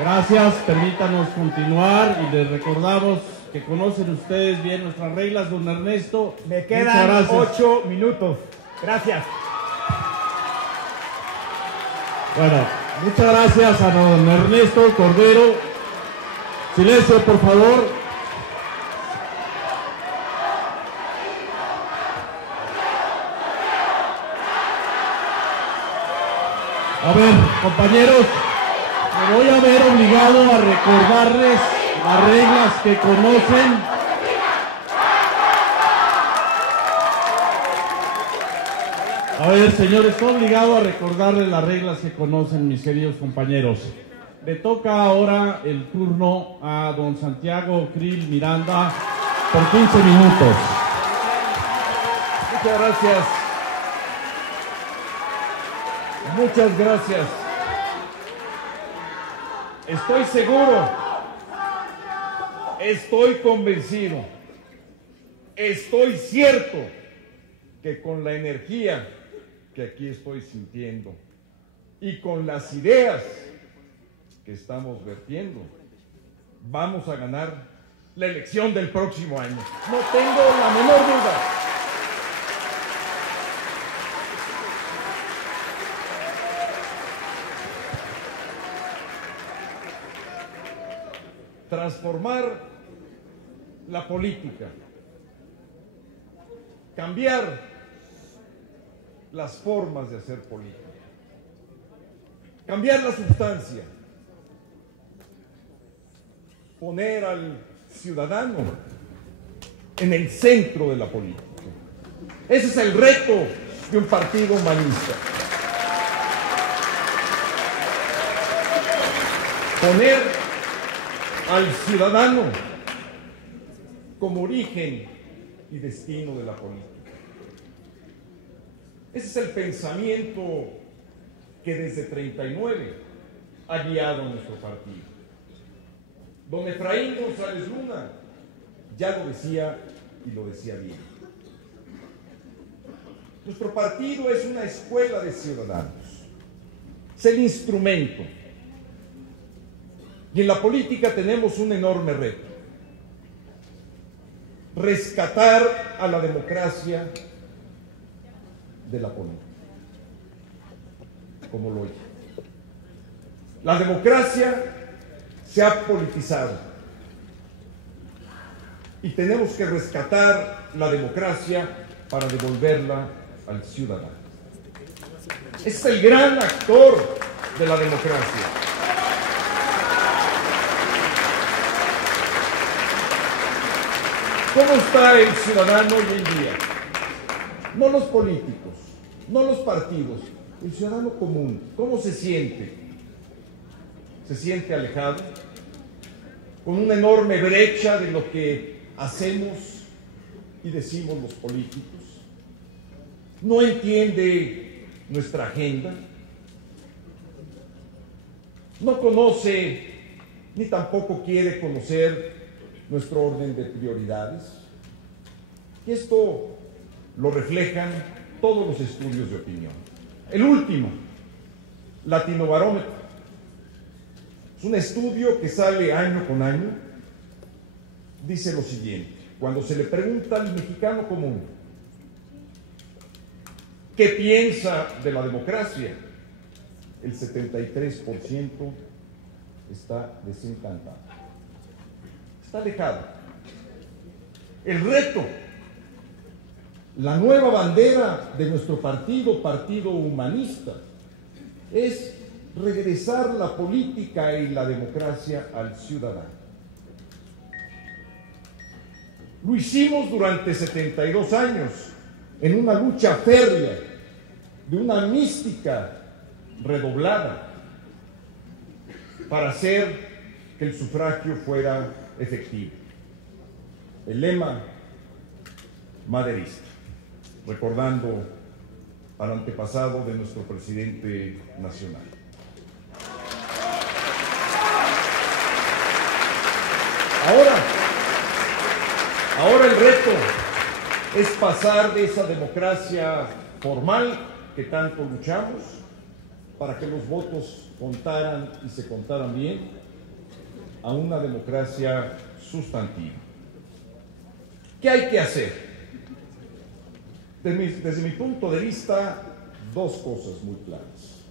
gracias, permítanos continuar y les recordamos que conocen ustedes bien nuestras reglas, don Ernesto. Me quedan 8 minutos. Gracias. Bueno, muchas gracias a don Ernesto Cordero. Silencio, por favor. A ver, compañeros, me voy a ver obligado a recordarles las reglas que conocen. A ver, señores, estoy obligado a recordarles las reglas que conocen mis queridos compañeros. Le toca ahora el turno a don Santiago Krill Miranda por 15 minutos. Muchas gracias. Muchas gracias. Estoy seguro, estoy convencido, estoy cierto que con la energía que aquí estoy sintiendo y con las ideas que estamos vertiendo, vamos a ganar la elección del próximo año. No tengo la menor duda. Transformar la política, cambiar las formas de hacer política, cambiar la sustancia, poner al ciudadano en el centro de la política. Ese es el reto de un partido humanista. Poner al ciudadano como origen y destino de la política. Ese es el pensamiento que desde 39 ha guiado a nuestro partido. Don Efraín González Luna ya lo decía y lo decía bien. Nuestro partido es una escuela de ciudadanos. Es el instrumento. Y en la política tenemos un enorme reto: rescatar a la democracia de la política, como lo oye. La democracia se ha politizado y tenemos que rescatar la democracia para devolverla al ciudadano. Es el gran actor de la democracia. ¿Cómo está el ciudadano hoy en día? No los políticos, no los partidos, el ciudadano común. ¿Cómo se siente? ¿Se siente alejado? Con una enorme brecha de lo que hacemos y decimos los políticos. No entiende nuestra agenda. No conoce ni tampoco quiere conocer nuestro orden de prioridades. Y esto lo reflejan todos los estudios de opinión. El último, Latinobarómetro, es un estudio que sale año con año. Dice lo siguiente: cuando se le pregunta al mexicano común qué piensa de la democracia, el 73% está desencantado, está alejado. El reto, la nueva bandera de nuestro partido, Partido Humanista, es regresar la política y la democracia al ciudadano. Lo hicimos durante 72 años, en una lucha férrea, de una mística redoblada, para hacer que el sufragio fuera efectivo. El lema maderista, recordando al antepasado de nuestro presidente nacional. Ahora el reto es pasar de esa democracia formal que tanto luchamos para que los votos contaran y se contaran bien, a una democracia sustantiva. ¿Qué hay que hacer? Desde mi punto de vista, dos cosas muy claras: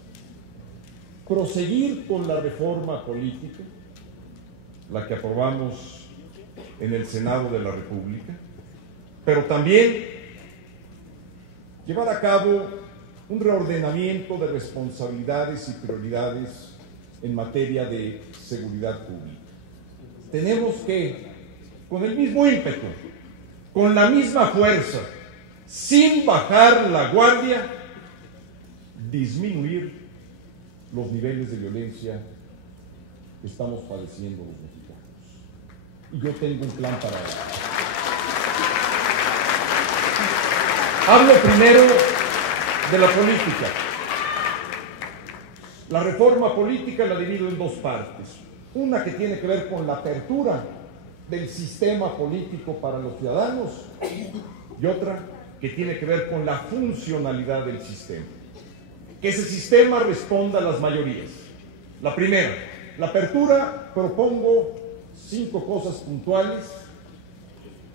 proseguir con la reforma política, la que aprobamos en el Senado de la República, pero también llevar a cabo un reordenamiento de responsabilidades y prioridades en materia de seguridad pública. Tenemos que, con el mismo ímpetu, con la misma fuerza, sin bajar la guardia, disminuir los niveles de violencia que estamos padeciendo los mexicanos. Y yo tengo un plan para ello. Hablo primero de la política. La reforma política la divido en dos partes. Una que tiene que ver con la apertura del sistema político para los ciudadanos y otra que tiene que ver con la funcionalidad del sistema. Que ese sistema responda a las mayorías. La primera, la apertura, propongo 5 cosas puntuales,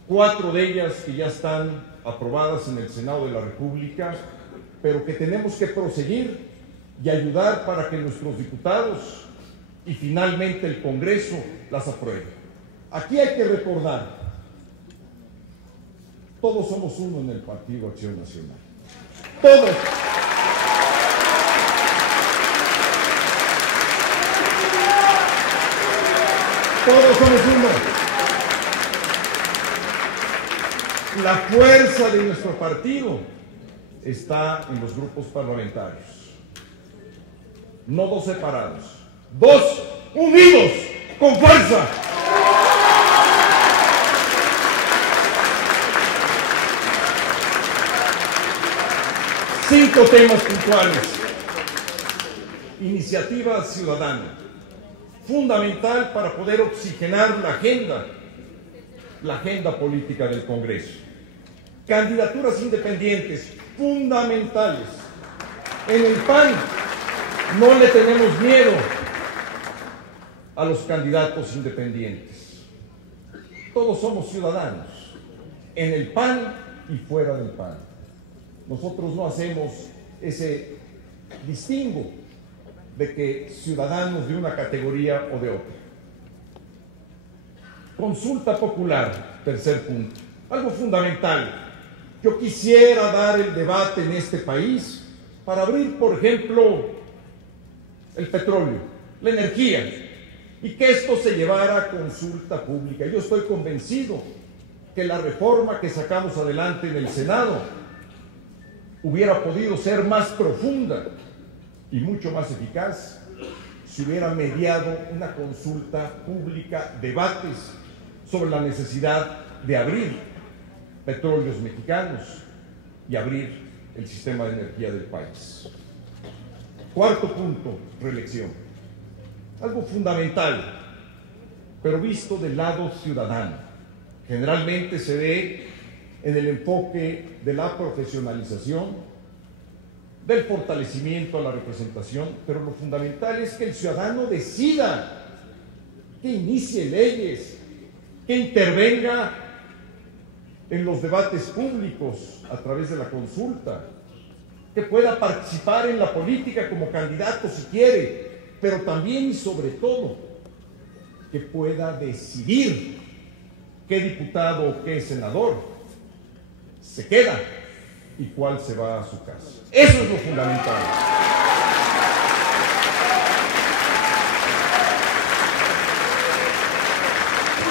4 de ellas que ya están aprobadas en el Senado de la República, pero que tenemos que proseguir y ayudar para que nuestros diputados y finalmente el Congreso las aprueben. Aquí hay que recordar Todos somos uno en el Partido Acción Nacional. Todos. Todos somos uno. La fuerza de nuestro partido está en los grupos parlamentarios. No dos separados, dos unidos, con fuerza. Cinco temas puntuales. Iniciativa ciudadana, fundamental para poder oxigenar la agenda política del Congreso. Candidaturas independientes, fundamentales. En el PAN no le tenemos miedo a los candidatos independientes. Todos somos ciudadanos, en el PAN y fuera del PAN. Nosotros no hacemos ese distingo de que ciudadanos de una categoría o de otra. Consulta popular, tercer punto. Algo fundamental. Yo quisiera dar el debate en este país para abrir, por ejemplo, el petróleo, la energía, y que esto se llevara a consulta pública. Yo estoy convencido que la reforma que sacamos adelante en el Senado hubiera podido ser más profunda y mucho más eficaz si hubiera mediado una consulta pública, debates sobre la necesidad de abrir petróleos mexicanos y abrir el sistema de energía del país. Cuarto punto, reelección. Algo fundamental, pero visto del lado ciudadano. Generalmente se ve en el enfoque de la profesionalización, del fortalecimiento a la representación, pero lo fundamental es que el ciudadano decida, que inicie leyes, que intervenga en los debates públicos a través de la consulta, que pueda participar en la política como candidato si quiere, pero también y sobre todo que pueda decidir qué diputado o qué senador se queda y cuál se va a su casa. Eso es lo fundamental.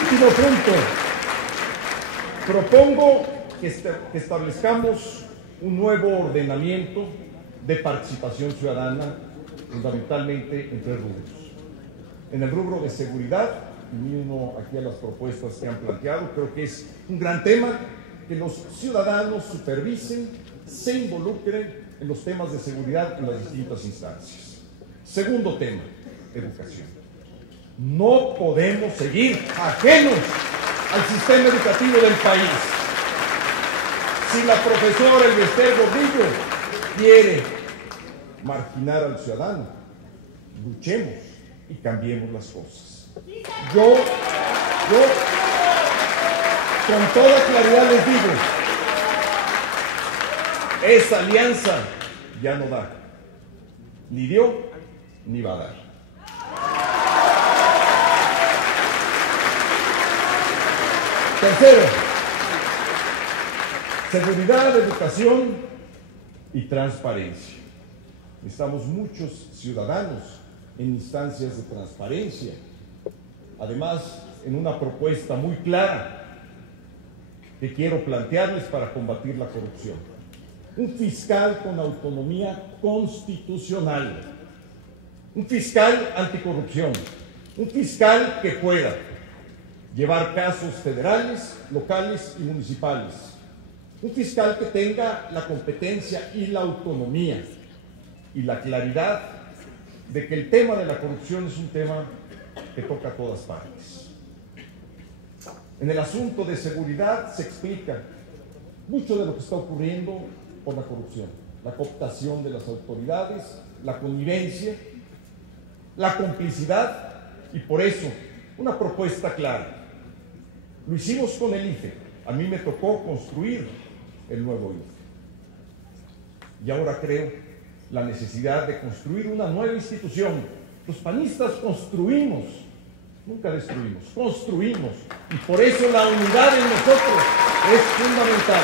Último punto. Propongo que establezcamos un nuevo ordenamiento de participación ciudadana, fundamentalmente en tres rubros. En el rubro de seguridad, y uno aquí a las propuestas que han planteado, creo que es un gran tema, que los ciudadanos supervisen, se involucren en los temas de seguridad en las distintas instancias. Segundo tema, educación. No podemos seguir ajenos al sistema educativo del país. Si la profesora Elbester Gordillo quiere marginar al ciudadano, luchemos y cambiemos las cosas. Yo con toda claridad les digo, esa alianza ya no da, ni dio, ni va a dar. Tercero, seguridad, educación y transparencia. Necesitamos muchos ciudadanos en instancias de transparencia. Además, en una propuesta muy clara que quiero plantearles para combatir la corrupción. Un fiscal con autonomía constitucional, un fiscal anticorrupción, un fiscal que pueda llevar casos federales, locales y municipales, un fiscal que tenga la competencia y la autonomía y la claridad de que el tema de la corrupción es un tema que toca a todas partes. En el asunto de seguridad se explica mucho de lo que está ocurriendo por la corrupción, la cooptación de las autoridades, la connivencia, la complicidad, y por eso una propuesta clara. Lo hicimos con el IFE, a mí me tocó construir el nuevo IFE. Y ahora creo la necesidad de construir una nueva institución. Los panistas construimos nunca destruimos, construimos. Y por eso la unidad en nosotros es fundamental.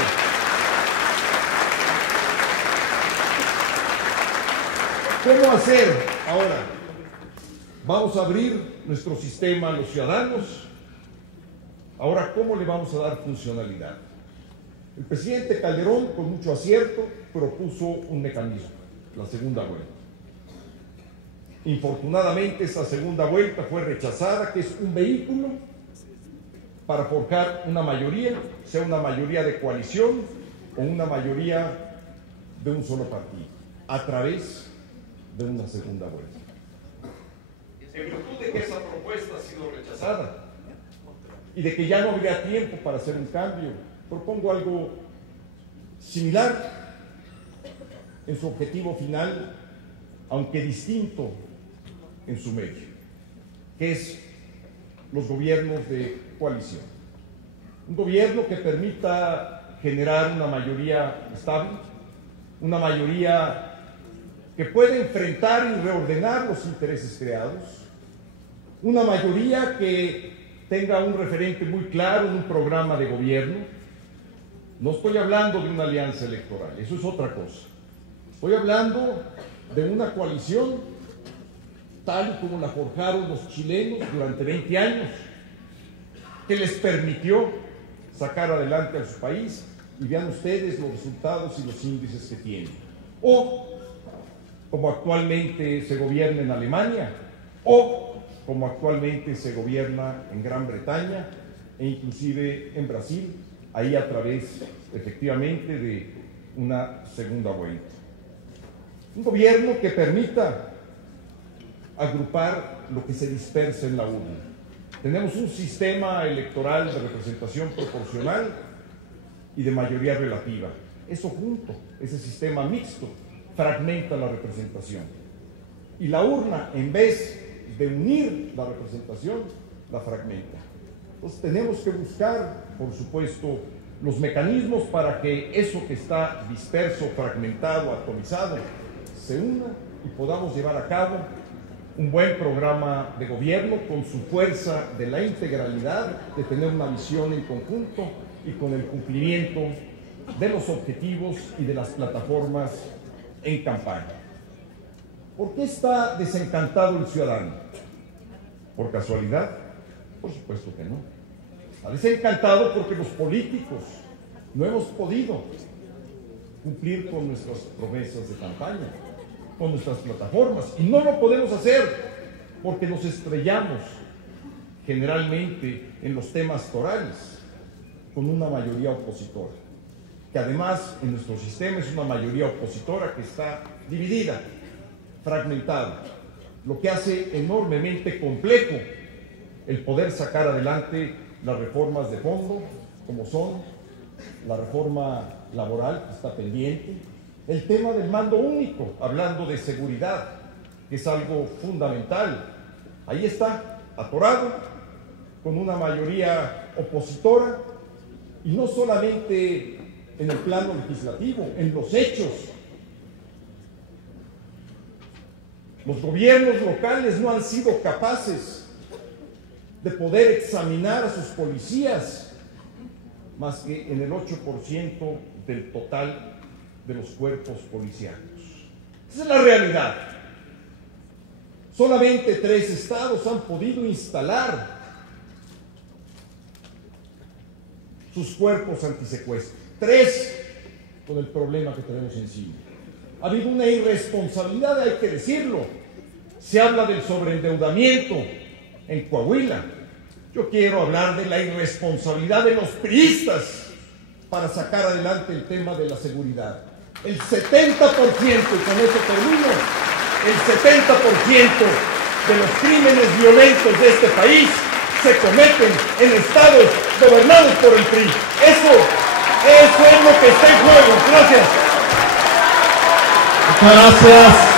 ¿Cómo hacer ahora? Vamos a abrir nuestro sistema a los ciudadanos. Ahora, ¿cómo le vamos a dar funcionalidad? El presidente Calderón, con mucho acierto, propuso un mecanismo, la segunda vuelta. Infortunadamente, esa segunda vuelta fue rechazada, que es un vehículo para forjar una mayoría, sea una mayoría de coalición o una mayoría de un solo partido, a través de una segunda vuelta. En virtud de que esa propuesta ha sido rechazada y de que ya no habría tiempo para hacer un cambio, propongo algo similar en su objetivo final, aunque distinto en su medio, que es los gobiernos de coalición. Un gobierno que permita generar una mayoría estable, una mayoría que pueda enfrentar y reordenar los intereses creados, una mayoría que tenga un referente muy claro en un programa de gobierno. No estoy hablando de una alianza electoral, eso es otra cosa. Estoy hablando de una coalición tal y como la forjaron los chilenos durante 20 años, que les permitió sacar adelante a su país, y vean ustedes los resultados y los índices que tienen. O como actualmente se gobierna en Alemania, o como actualmente se gobierna en Gran Bretaña e inclusive en Brasil, ahí a través efectivamente de una segunda vuelta. Un gobierno que permita agrupar lo que se dispersa en la urna. Tenemos un sistema electoral de representación proporcional y de mayoría relativa. Eso junto, ese sistema mixto, fragmenta la representación. Y la urna, en vez de unir la representación, la fragmenta. Entonces tenemos que buscar, por supuesto, los mecanismos para que eso que está disperso, fragmentado, atomizado, se una y podamos llevar a cabo un buen programa de gobierno con su fuerza de la integralidad, de tener una visión en conjunto y con el cumplimiento de los objetivos y de las plataformas en campaña. ¿Por qué está desencantado el ciudadano? ¿Por casualidad? Por supuesto que no. Está desencantado porque los políticos no hemos podido cumplir con nuestras promesas de campaña, con nuestras plataformas, y no lo podemos hacer porque nos estrellamos generalmente en los temas torales con una mayoría opositora, que además en nuestro sistema es una mayoría opositora que está dividida, fragmentada, lo que hace enormemente complejo el poder sacar adelante las reformas de fondo, como son la reforma laboral, que está pendiente, el tema del mando único, hablando de seguridad, que es algo fundamental. Ahí está, atorado, con una mayoría opositora, y no solamente en el plano legislativo, en los hechos. Los gobiernos locales no han sido capaces de poder examinar a sus policías, más que en el 8% del total de los cuerpos policíacos. Esa es la realidad. Solamente 3 estados han podido instalar sus cuerpos antisecuestro. 3, con el problema que tenemos encima. Ha habido una irresponsabilidad, hay que decirlo. Se habla del sobreendeudamiento en Coahuila. Yo quiero hablar de la irresponsabilidad de los priistas para sacar adelante el tema de la seguridad. El 70%, y con eso termino, el 70% de los crímenes violentos de este país se cometen en estados gobernados por el PRI. Eso es lo que está en juego. Gracias. Muchas gracias.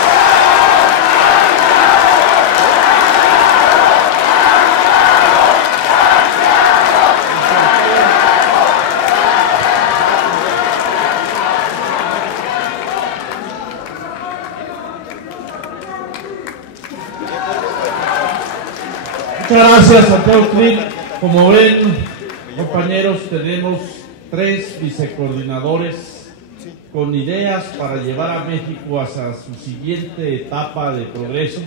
Muchas gracias, Santiago Krill. Como ven, compañeros, tenemos 3 vicecoordinadores con ideas para llevar a México hacia su siguiente etapa de progreso,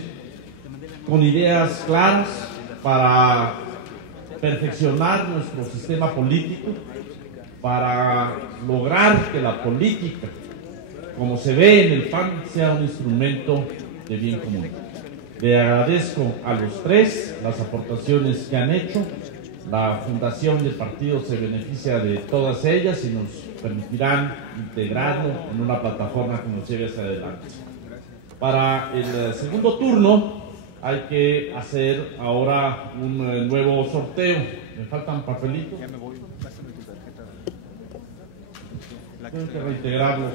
con ideas claras para perfeccionar nuestro sistema político, para lograr que la política, como se ve en el PAN, sea un instrumento de bien común. Le agradezco a los 3 las aportaciones que han hecho. La fundación del partido se beneficia de todas ellas y nos permitirán integrarlo en una plataforma que nos lleve hacia adelante. Para el segundo turno hay que hacer ahora un nuevo sorteo. Me faltan papelitos. Tengo que reintegrarlos.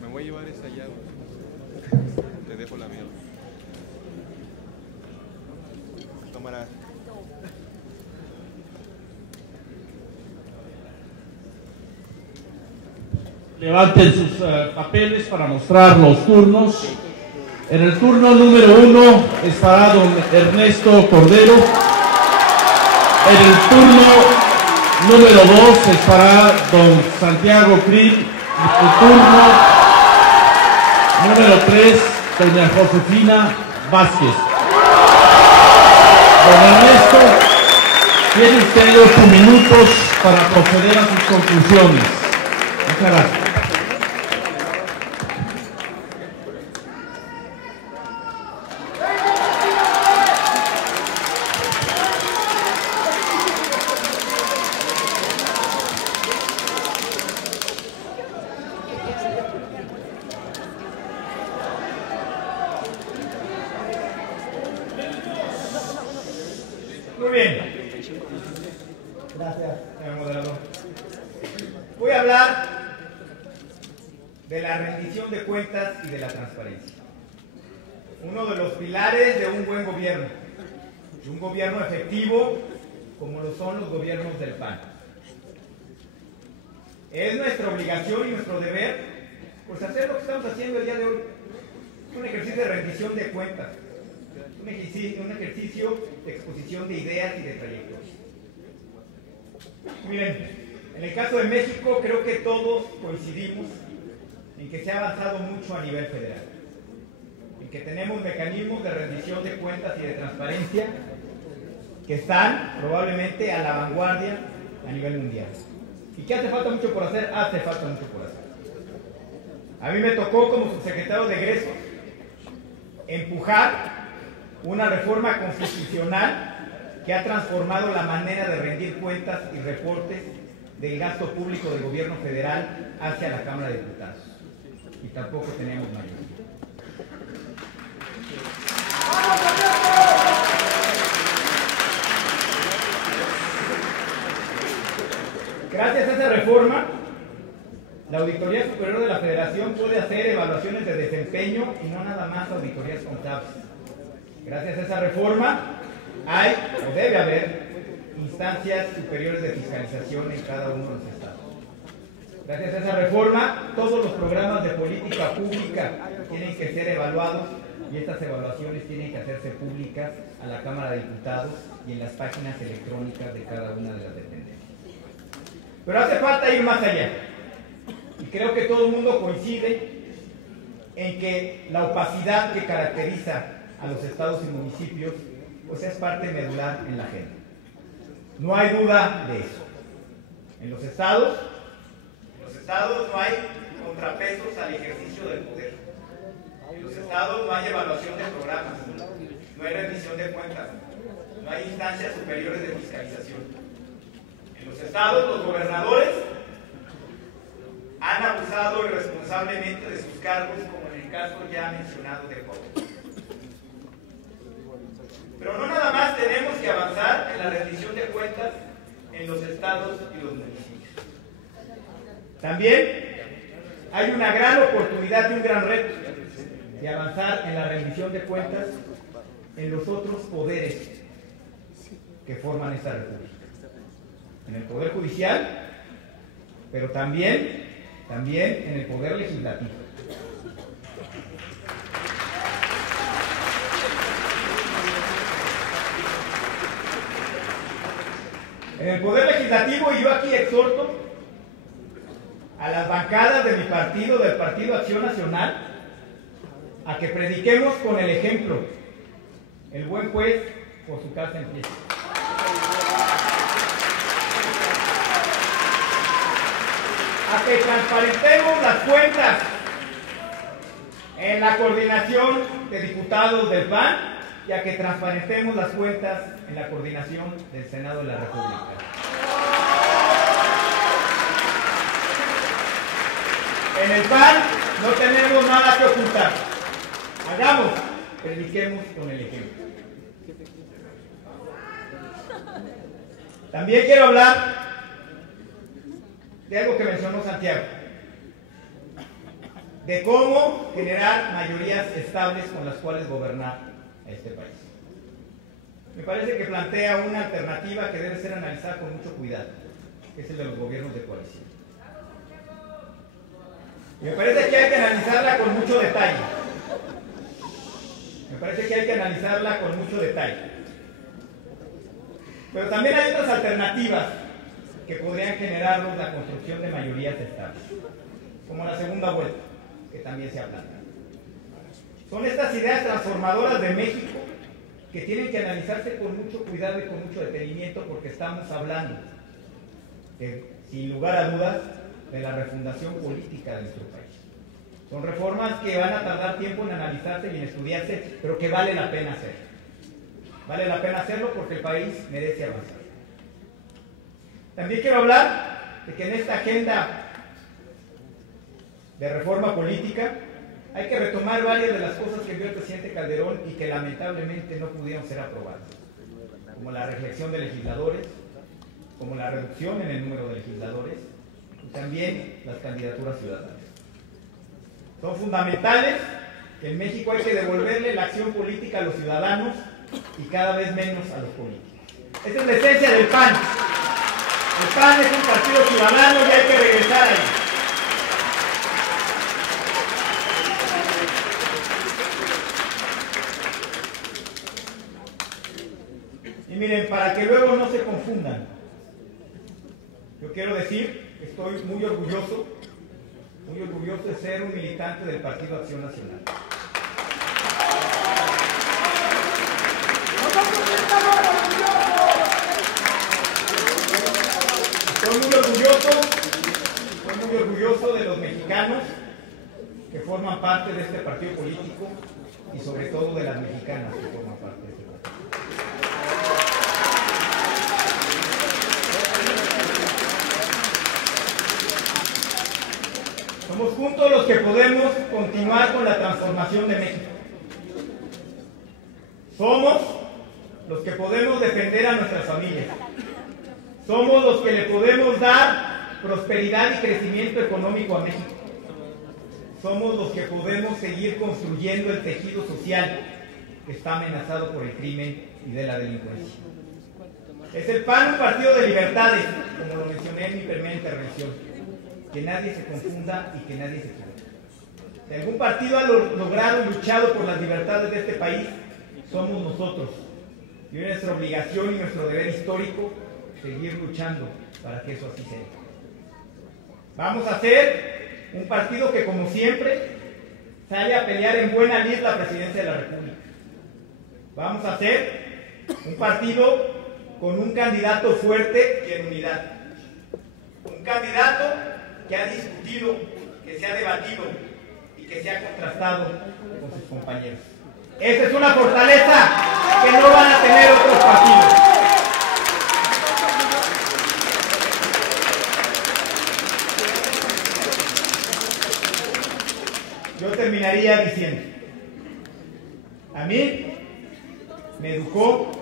Me voy a llevar esa llave. Te dejo la mía. Cámara. Levanten sus papeles para mostrar los turnos. En el turno número 1 estará don Ernesto Cordero. En el turno número 2 estará don Santiago Krill. En el turno número 3, doña Josefina Vázquez. Don Ernesto, tiene usted 8 minutos para proceder a sus conclusiones. Muchas gracias. Muy bien. Gracias, señor moderador. Voy a hablar de la rendición de cuentas y de la transparencia. Uno de los pilares de un buen gobierno, de un gobierno efectivo como lo son los gobiernos del PAN. Es nuestra obligación y nuestro deber pues hacer lo que estamos haciendo el día de hoy. Un ejercicio de rendición de cuentas. Un ejercicio de exposición de ideas y de trayectorias. Miren, en el caso de México creo que todos coincidimos en que se ha avanzado mucho a nivel federal, en que tenemos mecanismos de rendición de cuentas y de transparencia que están probablemente a la vanguardia a nivel mundial. ¿Y qué hace falta mucho por hacer? Hace falta mucho por hacer. A mí me tocó como subsecretario de egresos empujar una reforma constitucional que ha transformado la manera de rendir cuentas y reportes del gasto público del gobierno federal hacia la Cámara de Diputados. Y tampoco tenemos mayoría. Gracias a esa reforma, la Auditoría Superior de la Federación puede hacer evaluaciones de desempeño y no nada más auditorías contables. Gracias a esa reforma hay o debe haber instancias superiores de fiscalización en cada uno de los estados. Gracias a esa reforma, todos los programas de política pública tienen que ser evaluados y estas evaluaciones tienen que hacerse públicas a la Cámara de Diputados y en las páginas electrónicas de cada una de las dependencias. Pero hace falta ir más allá. Y creo que todo el mundo coincide en que la opacidad que caracteriza a los estados y municipios pues es parte medular en la agenda. No hay duda de eso. En los estados no hay contrapesos al ejercicio del poder. En los estados no hay evaluación de programas, no hay rendición de cuentas, no hay instancias superiores de fiscalización. En los estados los gobernadores han abusado irresponsablemente de sus cargos, como en el caso ya mencionado de Puebla. Pero no nada más tenemos que avanzar en la rendición de cuentas en los estados y los municipios. También hay una gran oportunidad y un gran reto de avanzar en la rendición de cuentas en los otros poderes que forman esta república. En el Poder Judicial pero también en el poder legislativo. En el poder legislativo, y yo aquí exhorto a las bancadas de mi partido, del Partido Acción Nacional, a que prediquemos con el ejemplo. El buen juez por su casa empieza. A que transparentemos las cuentas en la coordinación de diputados del PAN y a que transparentemos las cuentas en la coordinación del Senado de la República. En el PAN no tenemos nada que ocultar. Hagamos, prediquemos con el ejemplo. También quiero hablar de algo que mencionó Santiago, de cómo generar mayorías estables con las cuales gobernar a este país. Me parece que plantea una alternativa que debe ser analizada con mucho cuidado, que es el de los gobiernos de coalición. Y me parece que hay que analizarla con mucho detalle. Pero también hay otras alternativas que podrían generarnos la construcción de mayorías estables, como la segunda vuelta, que también se ha planteado. Son estas ideas transformadoras de México que tienen que analizarse con mucho cuidado y con mucho detenimiento, porque estamos hablando, sin lugar a dudas, de la refundación política de nuestro país. Son reformas que van a tardar tiempo en analizarse y en estudiarse, pero que vale la pena hacer. Vale la pena hacerlo porque el país merece avanzar. También quiero hablar de que en esta agenda de reforma política hay que retomar varias de las cosas que vio el presidente Calderón y que lamentablemente no pudieron ser aprobadas, como la reelección de legisladores, como la reducción en el número de legisladores y también las candidaturas ciudadanas. Son fundamentales. En México hay que devolverle la acción política a los ciudadanos y cada vez menos a los políticos. Esa es la esencia del PAN. El PAN es un partido ciudadano y hay que regresar ahí. Y miren, para que luego no se confundan, yo quiero decir que estoy muy orgulloso de ser un militante del Partido Acción Nacional. Estoy muy orgulloso de los mexicanos que forman parte de este partido político y sobre todo de las mexicanas que forman parte de este partido. Somos juntos los que podemos continuar con la transformación de México. Somos los que podemos defender a nuestras familias. Somos los que le podemos dar prosperidad y crecimiento económico a México. Somos los que podemos seguir construyendo el tejido social que está amenazado por el crimen y de la delincuencia. Es el PAN un partido de libertades, como lo mencioné en mi primera intervención. Que nadie se confunda y que nadie se equivoque. Si algún partido ha logrado y luchado por las libertades de este país, somos nosotros. Y es nuestra obligación y nuestro deber histórico seguir luchando para que eso así sea. Vamos a ser un partido que, como siempre, sale a pelear en buena lid la presidencia de la República. Vamos a ser un partido con un candidato fuerte y en unidad. Un candidato que ha discutido, que se ha debatido y que se ha contrastado con sus compañeros. Esa es una fortaleza que no van a tener otros partidos. Yo terminaría diciendo, a mí me educó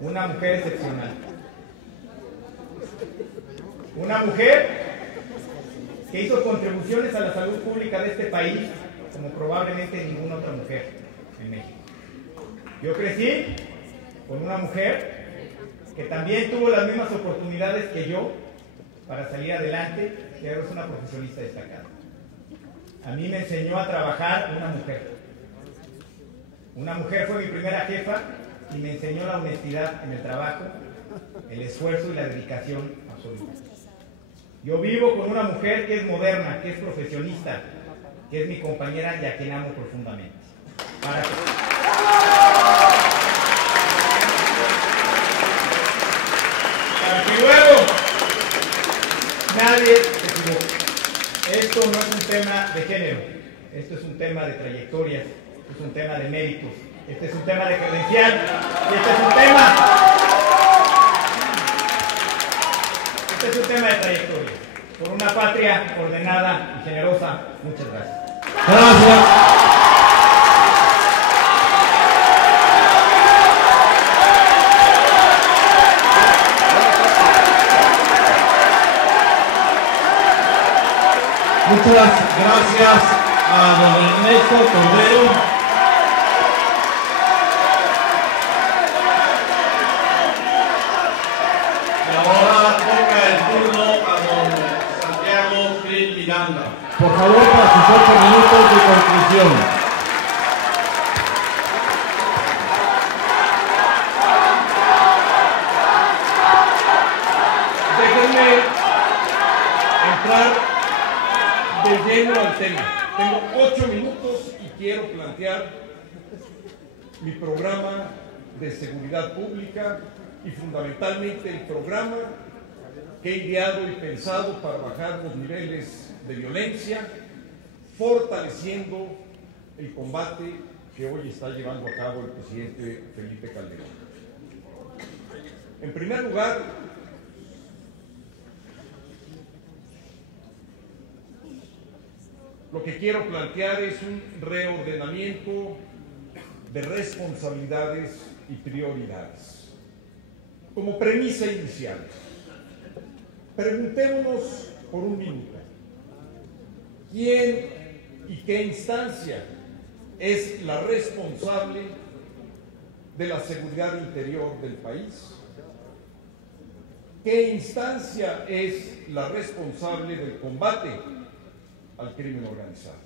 una mujer excepcional. Una mujer que hizo contribuciones a la salud pública de este país como probablemente ninguna otra mujer en México. Yo crecí con una mujer que también tuvo las mismas oportunidades que yo para salir adelante, Pedro es una profesionista destacada. A mí me enseñó a trabajar una mujer. Una mujer fue mi primera jefa y me enseñó la honestidad en el trabajo, el esfuerzo y la dedicación absoluta. Yo vivo con una mujer que es moderna, que es profesionista, que es mi compañera y a quien amo profundamente. Para que luego nadie se equivoque. Esto no es un tema de género, esto es un tema de trayectorias, esto es un tema de méritos, este es un tema de credencial, y este es un tema de trayectoria. Por una patria ordenada y generosa, muchas gracias. Gracias. Muchas gracias a don Ernesto Cordero. Y ahora toca el turno a don Santiago Krill Miranda. Por favor, para sus 8 minutos de conclusión. Déjenme entrar de lleno al tema. Tengo 8 minutos y quiero plantear mi programa de seguridad pública y fundamentalmente el programa que he ideado y pensado para bajar los niveles de violencia, fortaleciendo el combate que hoy está llevando a cabo el presidente Felipe Calderón. En primer lugar, lo que quiero plantear es un reordenamiento de responsabilidades y prioridades. Como premisa inicial, preguntémonos por un minuto, ¿quién y qué instancia es la responsable de la seguridad interior del país? ¿Qué instancia es la responsable del combate al crimen organizado?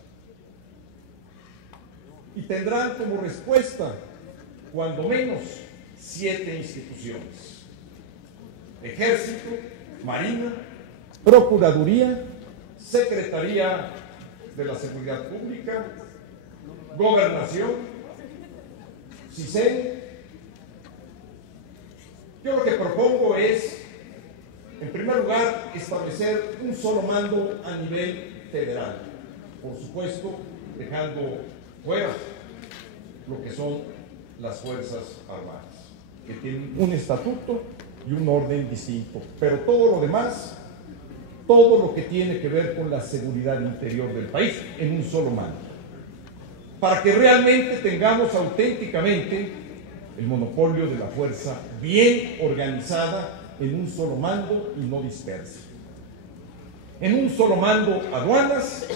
Y tendrán como respuesta, cuando menos, 7 instituciones: Ejército, Marina, Procuraduría, Secretaría de la Seguridad Pública, Gobernación, CISEN. Yo lo que propongo es, en primer lugar, establecer un solo mando a nivel federal, por supuesto dejando fuera lo que son las Fuerzas Armadas, que tienen un estatuto y un orden distinto, pero todo lo demás, todo lo que tiene que ver con la seguridad interior del país, en un solo mando, para que realmente tengamos auténticamente el monopolio de la fuerza bien organizada en un solo mando y no dispersa. En un solo mando aduanas,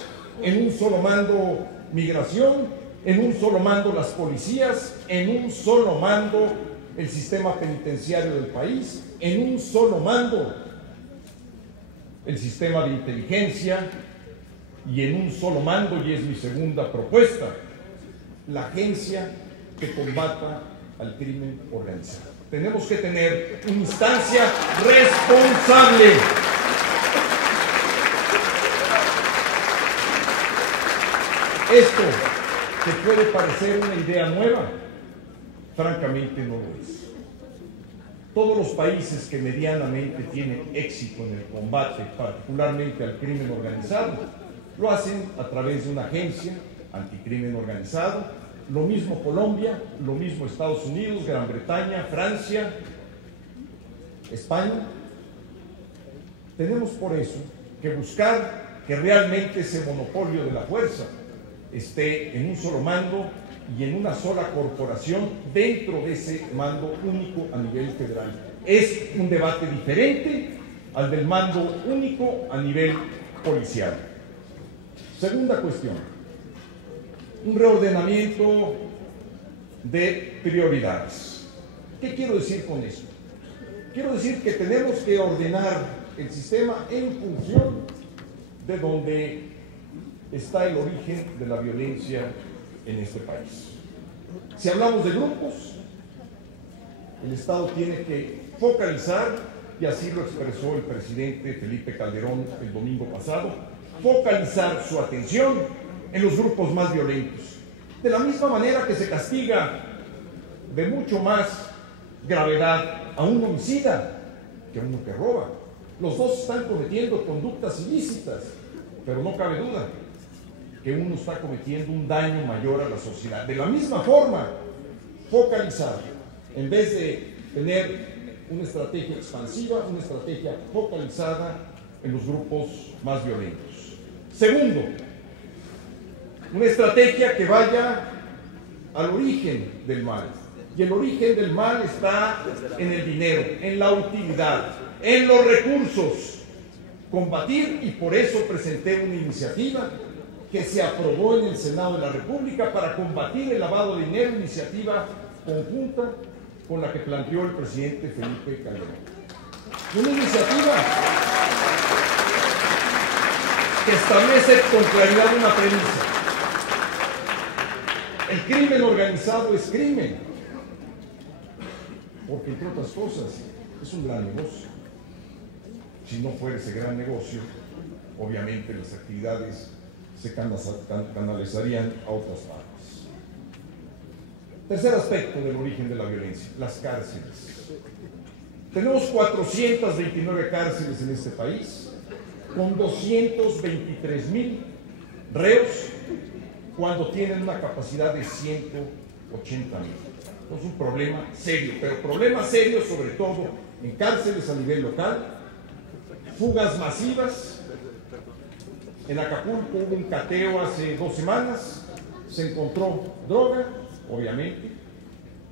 en un solo mando migración, en un solo mando las policías, en un solo mando el sistema penitenciario del país, en un solo mando el sistema de inteligencia y en un solo mando, y es mi segunda propuesta, la agencia que combata al crimen organizado. Tenemos que tener una instancia responsable. Esto, que puede parecer una idea nueva, francamente no lo es. Todos los países que medianamente tienen éxito en el combate, particularmente al crimen organizado, lo hacen a través de una agencia anticrimen organizado. Lo mismo Colombia, lo mismo Estados Unidos, Gran Bretaña, Francia, España. Tenemos por eso que buscar que realmente ese monopolio de la fuerza esté en un solo mando y en una sola corporación dentro de ese mando único a nivel federal. Es un debate diferente al del mando único a nivel policial. Segunda cuestión, un reordenamiento de prioridades. ¿Qué quiero decir con esto? Quiero decir que tenemos que ordenar el sistema en función de donde está el origen de la violencia en este país. Si hablamos de grupos, el Estado tiene que focalizar, y así lo expresó el presidente Felipe Calderón el domingo pasado, focalizar su atención en los grupos más violentos. De la misma manera que se castiga de mucho más gravedad a un homicida que a uno que roba. Los dos están cometiendo conductas ilícitas, pero no cabe duda que uno está cometiendo un daño mayor a la sociedad. De la misma forma, focalizar, en vez de tener una estrategia expansiva, una estrategia focalizada en los grupos más violentos. Segundo, una estrategia que vaya al origen del mal. Y el origen del mal está en el dinero, en la utilidad, en los recursos. Combatir, y por eso presenté una iniciativa que se aprobó en el Senado de la República para combatir el lavado de dinero, iniciativa conjunta con la que planteó el presidente Felipe Calderón. Una iniciativa que establece con claridad una premisa. El crimen organizado es crimen, porque entre otras cosas es un gran negocio. Si no fuera ese gran negocio, obviamente las actividades se canalizarían a otras partes. Tercer aspecto del origen de la violencia, las cárceles. Tenemos 429 cárceles en este país, con 223,000 reos, cuando tienen una capacidad de 180,000. Es un problema serio, pero problema serio sobre todo en cárceles a nivel local, fugas masivas. En Acapulco hubo un cateo hace 2 semanas, se encontró droga, obviamente,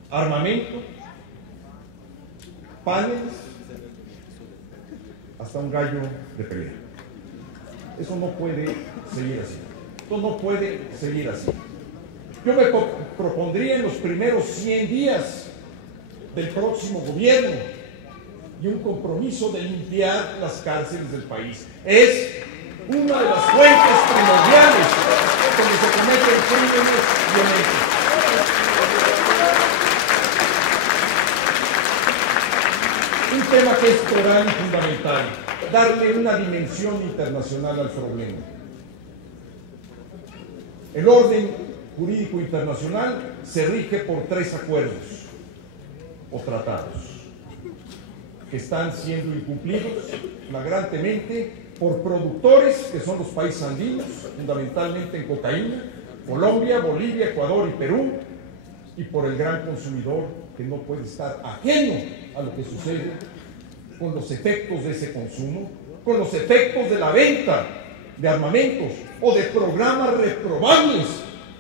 armamento, paneles, hasta un gallo de pelea. Eso no puede seguir así. Esto no puede seguir así. Yo me propondría en los primeros 100 días del próximo gobierno y un compromiso de limpiar las cárceles del país. Es una de las fuentes primordiales donde se cometen crímenes violentos. Un tema que es plural y fundamental, darle una dimensión internacional al problema. El orden jurídico internacional se rige por 3 acuerdos o tratados que están siendo incumplidos flagrantemente por productores que son los países andinos, fundamentalmente en cocaína, Colombia, Bolivia, Ecuador y Perú, y por el gran consumidor que no puede estar ajeno a lo que sucede con los efectos de ese consumo, con los efectos de la venta de armamentos o de programas reprobables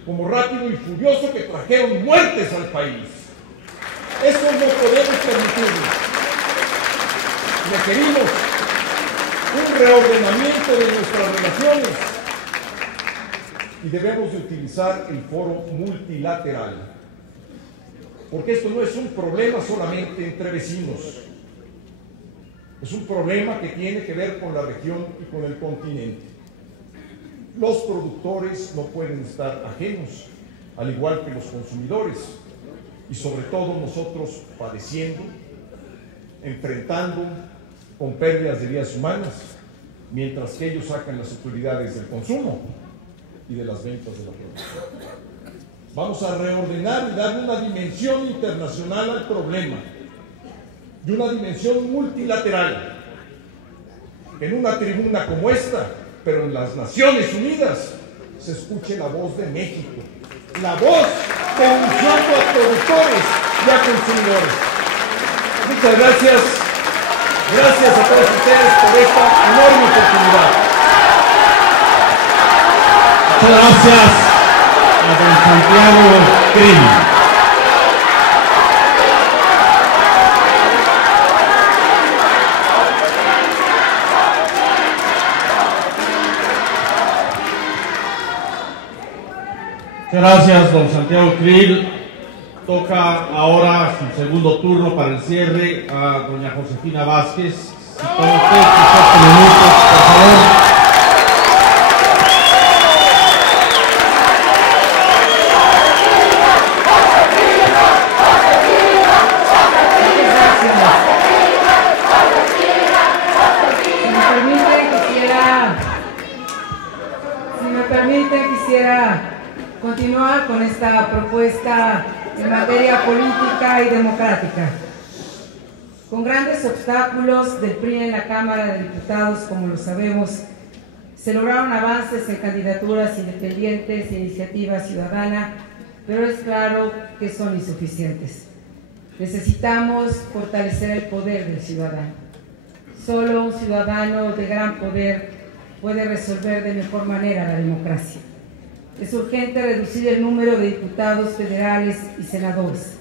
como Rápido y Furioso que trajeron muertes al país. Eso no podemos permitirlo. Requerimos un reordenamiento de nuestras relaciones y debemos de utilizar el foro multilateral, porque esto no es un problema solamente entre vecinos, es un problema que tiene que ver con la región y con el continente. Los productores no pueden estar ajenos, al igual que los consumidores, y sobre todo nosotros padeciendo, enfrentando con pérdidas de vidas humanas, mientras que ellos sacan las utilidades del consumo y de las ventas de la producción. Vamos a reordenar y darle una dimensión internacional al problema y una dimensión multilateral. En una tribuna como esta, pero en las Naciones Unidas, se escuche la voz de México, la voz denunciando a productores y a consumidores. Muchas gracias. Gracias a todos ustedes por esta enorme oportunidad. Muchas gracias a don Santiago Krill. Muchas gracias, don Santiago Krill. Toca ahora su segundo turno para el cierre a doña Josefina Vázquez, Para usted, 4 minutos, por favor. Quisiera continuar con esta propuesta en materia política y democrática. Con grandes obstáculos del PRI en la Cámara de Diputados, como lo sabemos, se lograron avances en candidaturas independientes e iniciativa ciudadana, pero es claro que son insuficientes. Necesitamos fortalecer el poder del ciudadano. Solo un ciudadano de gran poder puede resolver de mejor manera la democracia. Es urgente reducir el número de diputados federales y senadores,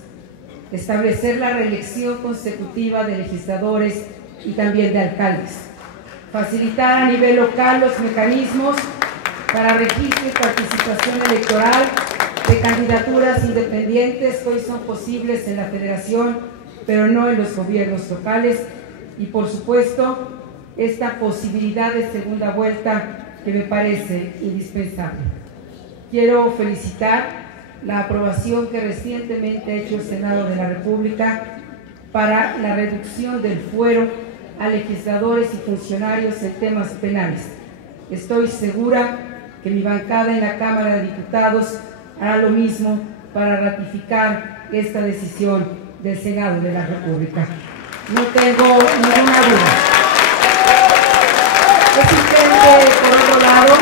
establecer la reelección consecutiva de legisladores y también de alcaldes, facilitar a nivel local los mecanismos para registro y participación electoral de candidaturas independientes que hoy son posibles en la federación, pero no en los gobiernos locales, y por supuesto esta posibilidad de segunda vuelta que me parece indispensable. Quiero felicitar la aprobación que recientemente ha hecho el Senado de la República para la reducción del fuero a legisladores y funcionarios en temas penales. Estoy segura que mi bancada en la Cámara de Diputados hará lo mismo para ratificar esta decisión del Senado de la República. No tengo ninguna duda. Es urgente, por otro lado,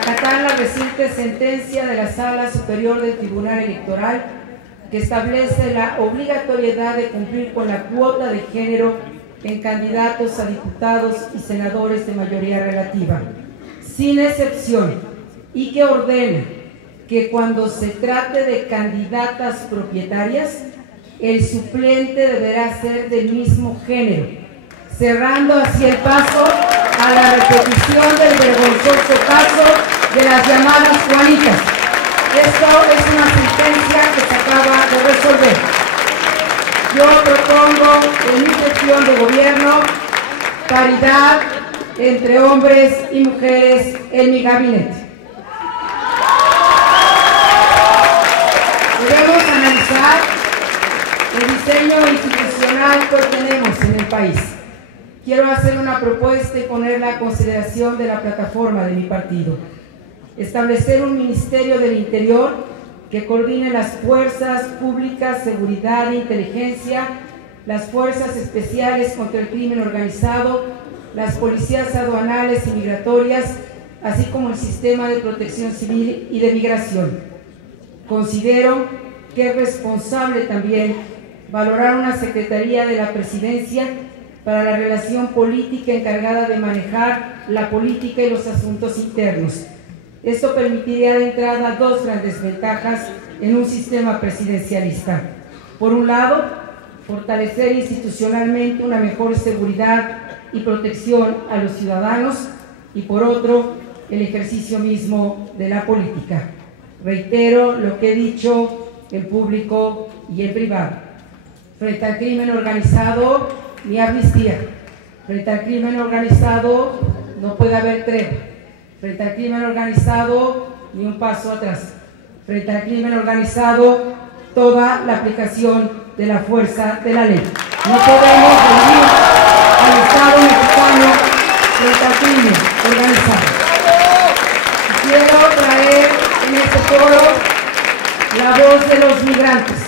acatar la reciente sentencia de la Sala Superior del Tribunal Electoral que establece la obligatoriedad de cumplir con la cuota de género en candidatos a diputados y senadores de mayoría relativa, sin excepción, y que ordena que cuando se trate de candidatas propietarias, el suplente deberá ser del mismo género, cerrando así el paso a la repetición del vergonzoso caso de las llamadas Juanitas. Esto es una sentencia que se acaba de resolver. Yo propongo en mi gestión de gobierno paridad entre hombres y mujeres en mi gabinete. Debemos analizar el diseño institucional que hoy tenemos en el país. Quiero hacer una propuesta y ponerla a consideración de la plataforma de mi partido. Establecer un Ministerio del Interior que coordine las fuerzas públicas, seguridad e inteligencia, las fuerzas especiales contra el crimen organizado, las policías aduanales y migratorias, así como el sistema de protección civil y de migración. Considero que es responsable también valorar una Secretaría de la Presidencia para la relación política encargada de manejar la política y los asuntos internos. Esto permitiría de entrada dos grandes ventajas en un sistema presidencialista. Por un lado, fortalecer institucionalmente una mejor seguridad y protección a los ciudadanos, y por otro, el ejercicio mismo de la política. Reitero lo que he dicho en público y en privado. Frente al crimen organizado, ni amnistía. Frente al crimen organizado, no puede haber tregua. Frente al crimen organizado, ni un paso atrás. Frente al crimen organizado, toda la aplicación de la fuerza de la ley. No podemos volver al Estado mexicano frente al crimen organizado. Quiero traer en este foro la voz de los migrantes,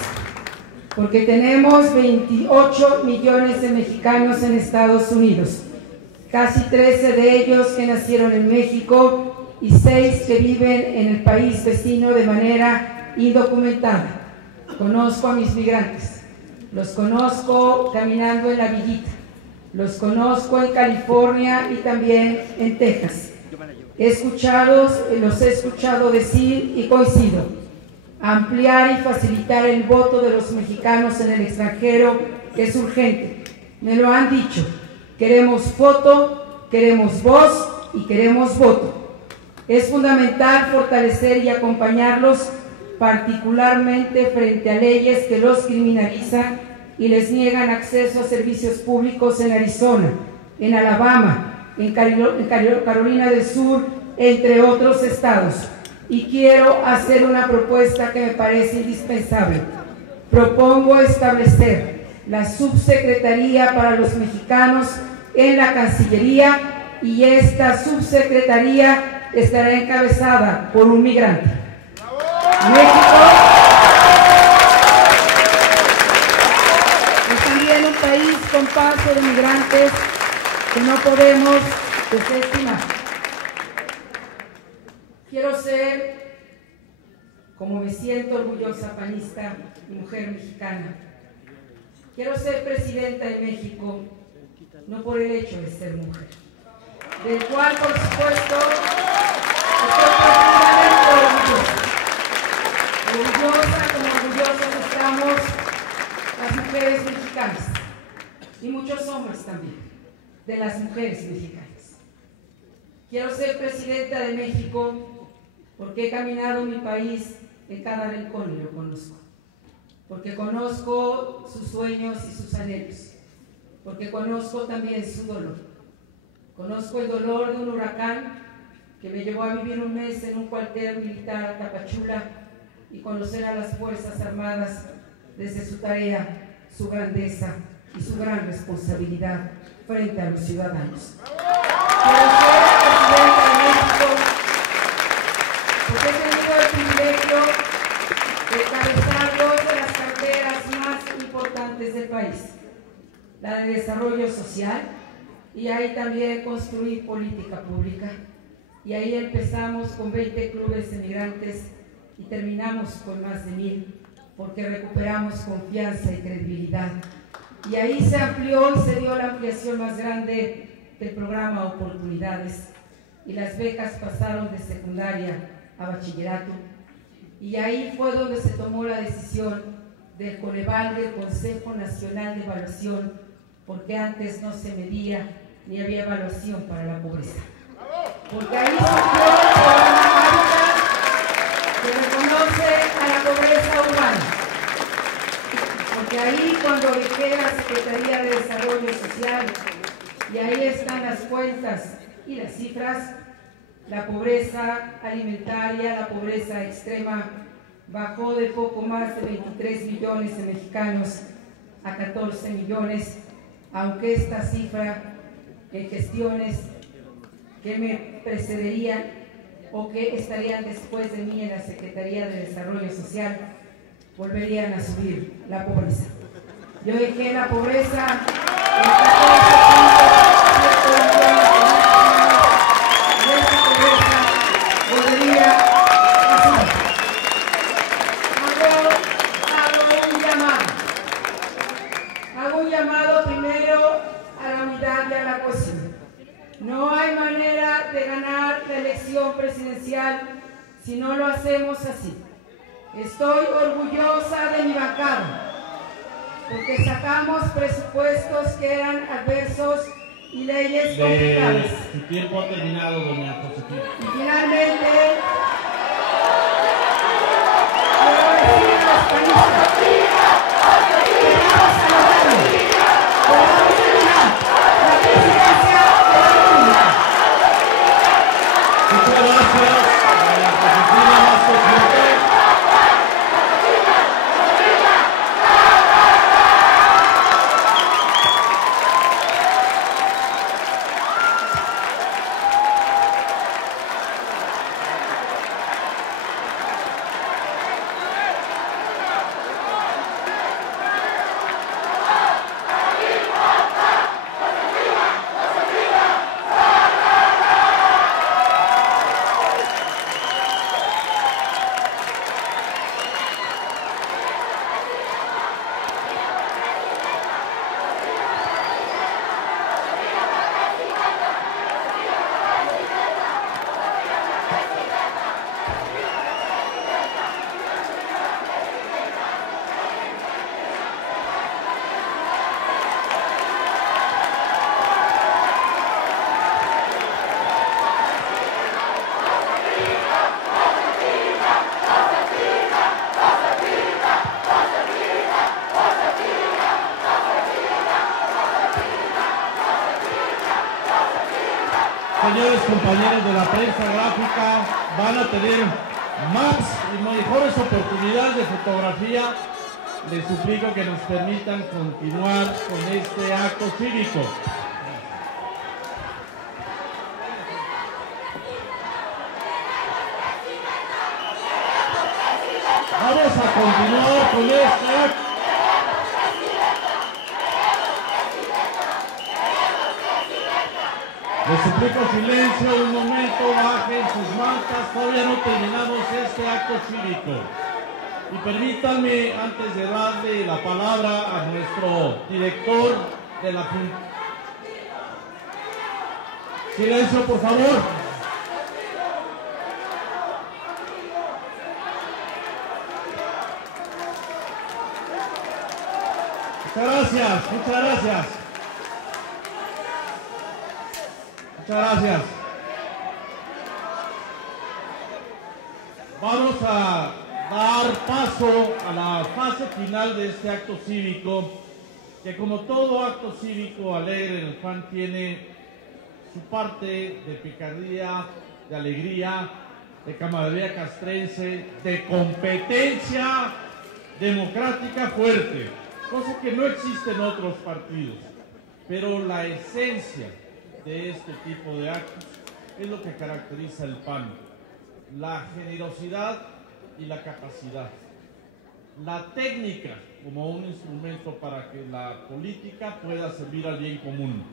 porque tenemos 28 millones de mexicanos en Estados Unidos, casi 13 de ellos que nacieron en México y 6 que viven en el país vecino de manera indocumentada. Conozco a mis migrantes, los conozco caminando en la Villita, los conozco en California y también en Texas. Los he escuchado decir y coincido: ampliar y facilitar el voto de los mexicanos en el extranjero es urgente. Me lo han dicho. Queremos foto, queremos voz y queremos voto. Es fundamental fortalecer y acompañarlos, particularmente frente a leyes que los criminalizan y les niegan acceso a servicios públicos en Arizona, en Alabama, en Carolina del Sur, entre otros estados. Y quiero hacer una propuesta que me parece indispensable. Propongo establecer la Subsecretaría para los Mexicanos en la Cancillería, y esta subsecretaría estará encabezada por un migrante. México es también un país con paso de migrantes que no podemos desestimar. Quiero ser, como me siento orgullosa panista y mujer mexicana, quiero ser presidenta de México, no por el hecho de ser mujer, del cual, por supuesto, estoy profundamente orgullosa, como orgullosas estamos las mujeres mexicanas, y muchos hombres también, de las mujeres mexicanas. Quiero ser presidenta de México porque he caminado mi país en cada rincón y lo conozco, porque conozco sus sueños y sus anhelos, porque conozco también su dolor. Conozco el dolor de un huracán que me llevó a vivir un mes en un cuartel militar a Tapachula y conocer a las Fuerzas Armadas desde su tarea, su grandeza y su gran responsabilidad frente a los ciudadanos. Quiero ser presidenta de México porque he tenido el privilegio de encabezar dos de las carteras más importantes del país, la de desarrollo social, y ahí también construir política pública. Y ahí empezamos con 20 clubes de migrantes y terminamos con más de 1000, porque recuperamos confianza y credibilidad. Y ahí se amplió y se dio la ampliación más grande del programa Oportunidades, y las becas pasaron de secundaria a bachillerato. Y ahí fue donde se tomó la decisión del Coneval, del Consejo Nacional de Evaluación, porque antes no se medía ni había evaluación para la pobreza. Porque ahí surgió el programa Hábitat, que reconoce a la pobreza urbana. Porque ahí, cuando dejé la Secretaría de Desarrollo Social, y ahí están las cuentas y las cifras, la pobreza alimentaria, la pobreza extrema, bajó de poco más de 23 millones de mexicanos a 14 millones, aunque esta cifra en gestiones que me precederían o que estarían después de mí en la Secretaría de Desarrollo Social volverían a subir la pobreza. Yo dejé la pobreza en 14.7 millones de esta pobreza volvería a subir. Hago un llamado primero a la unidad y a la cohesión. No hay manera de ganar la elección presidencial si no lo hacemos así. Estoy orgullosa de mi bancada, porque sacamos presupuestos que eran adversos y leyes complicadas. Su tiempo ha terminado, doña Josefina. Y finalmente, quiero decir a los panistas que vamos a lograrlo, que vamos a ganar la presidencia de la República. Muchas gracias, doña Josefina Vázquez Montes. señores compañeros de la prensa gráfica, van a tener más y mejores oportunidades de fotografía. Les suplico que nos permitan continuar con este acto cívico. Vamos a continuar con este acto. Les suplico silencio un momento, bajen sus mantas, todavía no terminamos este acto cívico. Y permítanme, antes de darle la palabra a nuestro director de la Junta. Silencio, por favor. Muchas gracias, muchas gracias. Muchas gracias. Vamos a dar paso a la fase final de este acto cívico, que como todo acto cívico alegre en el PAN tiene su parte de picardía, de alegría, de camaradería castrense, de competencia democrática fuerte, cosa que no existe en otros partidos. Pero la esencia de este tipo de actos es lo que caracteriza el PAN: la generosidad y la capacidad, la técnica como un instrumento para que la política pueda servir al bien común.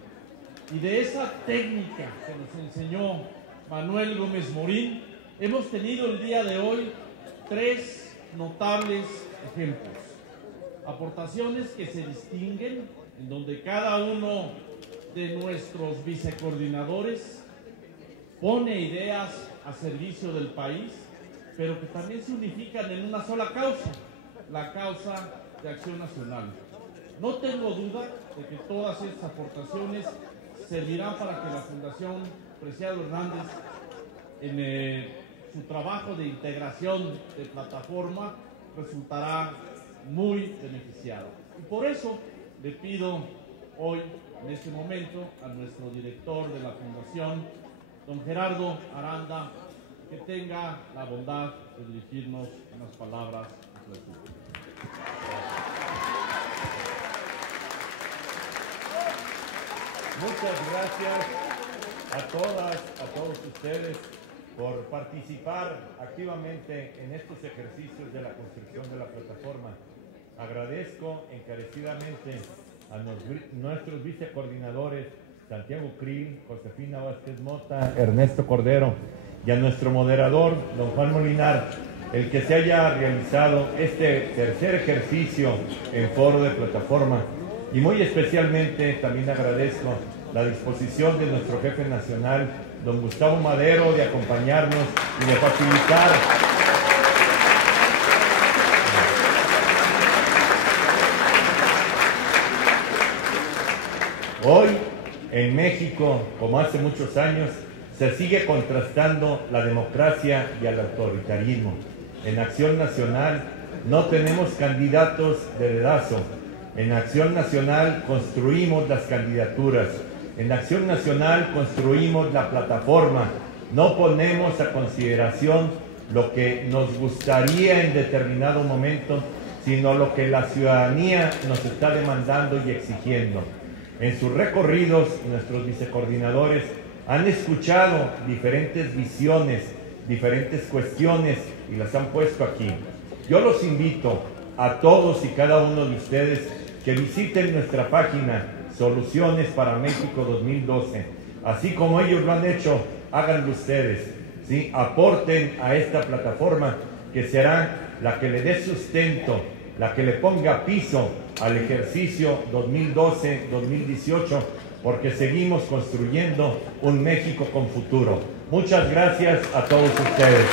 Y de esa técnica que nos enseñó Manuel Gómez Morín, hemos tenido el día de hoy 3 notables ejemplos. Aportaciones que se distinguen, en donde cada uno de nuestros vicecoordinadores pone ideas a servicio del país, pero que también se unifican en una sola causa, la causa de Acción Nacional. No tengo duda de que todas estas aportaciones servirán para que la Fundación Preciado Hernández, en su trabajo de integración de plataforma, resultará muy beneficiada. Y por eso le pido hoy, en este momento, a nuestro director de la Fundación, don Gerardo Aranda, que tenga la bondad de dirigirnos unas palabras de gratitud. Muchas gracias a todas, a todos ustedes por participar activamente en estos ejercicios de la construcción de la plataforma. Agradezco encarecidamente a nuestros vicecoordinadores Santiago Krill, Josefina Vázquez Mota, Ernesto Cordero, y a nuestro moderador, don Juan Molinar, el que se haya realizado este tercer ejercicio en foro de plataforma. Y muy especialmente también agradezco la disposición de nuestro jefe nacional, don Gustavo Madero, de acompañarnos y de facilitar hoy en México, como hace muchos años, se sigue contrastando la democracia y el autoritarismo. En Acción Nacional no tenemos candidatos de dedazo. En Acción Nacional construimos las candidaturas. En Acción Nacional construimos la plataforma. No ponemos a consideración lo que nos gustaría en determinado momento, sino lo que la ciudadanía nos está demandando y exigiendo. En sus recorridos, nuestros vicecoordinadores han escuchado diferentes visiones, diferentes cuestiones y las han puesto aquí. Yo los invito a todos y cada uno de ustedes que visiten nuestra página Soluciones para México 2012. Así como ellos lo han hecho, háganlo ustedes, ¿sí? Aporten a esta plataforma que será la que le dé sustento, la que le ponga piso al ejercicio 2012-2018, porque seguimos construyendo un México con futuro. Muchas gracias a todos ustedes.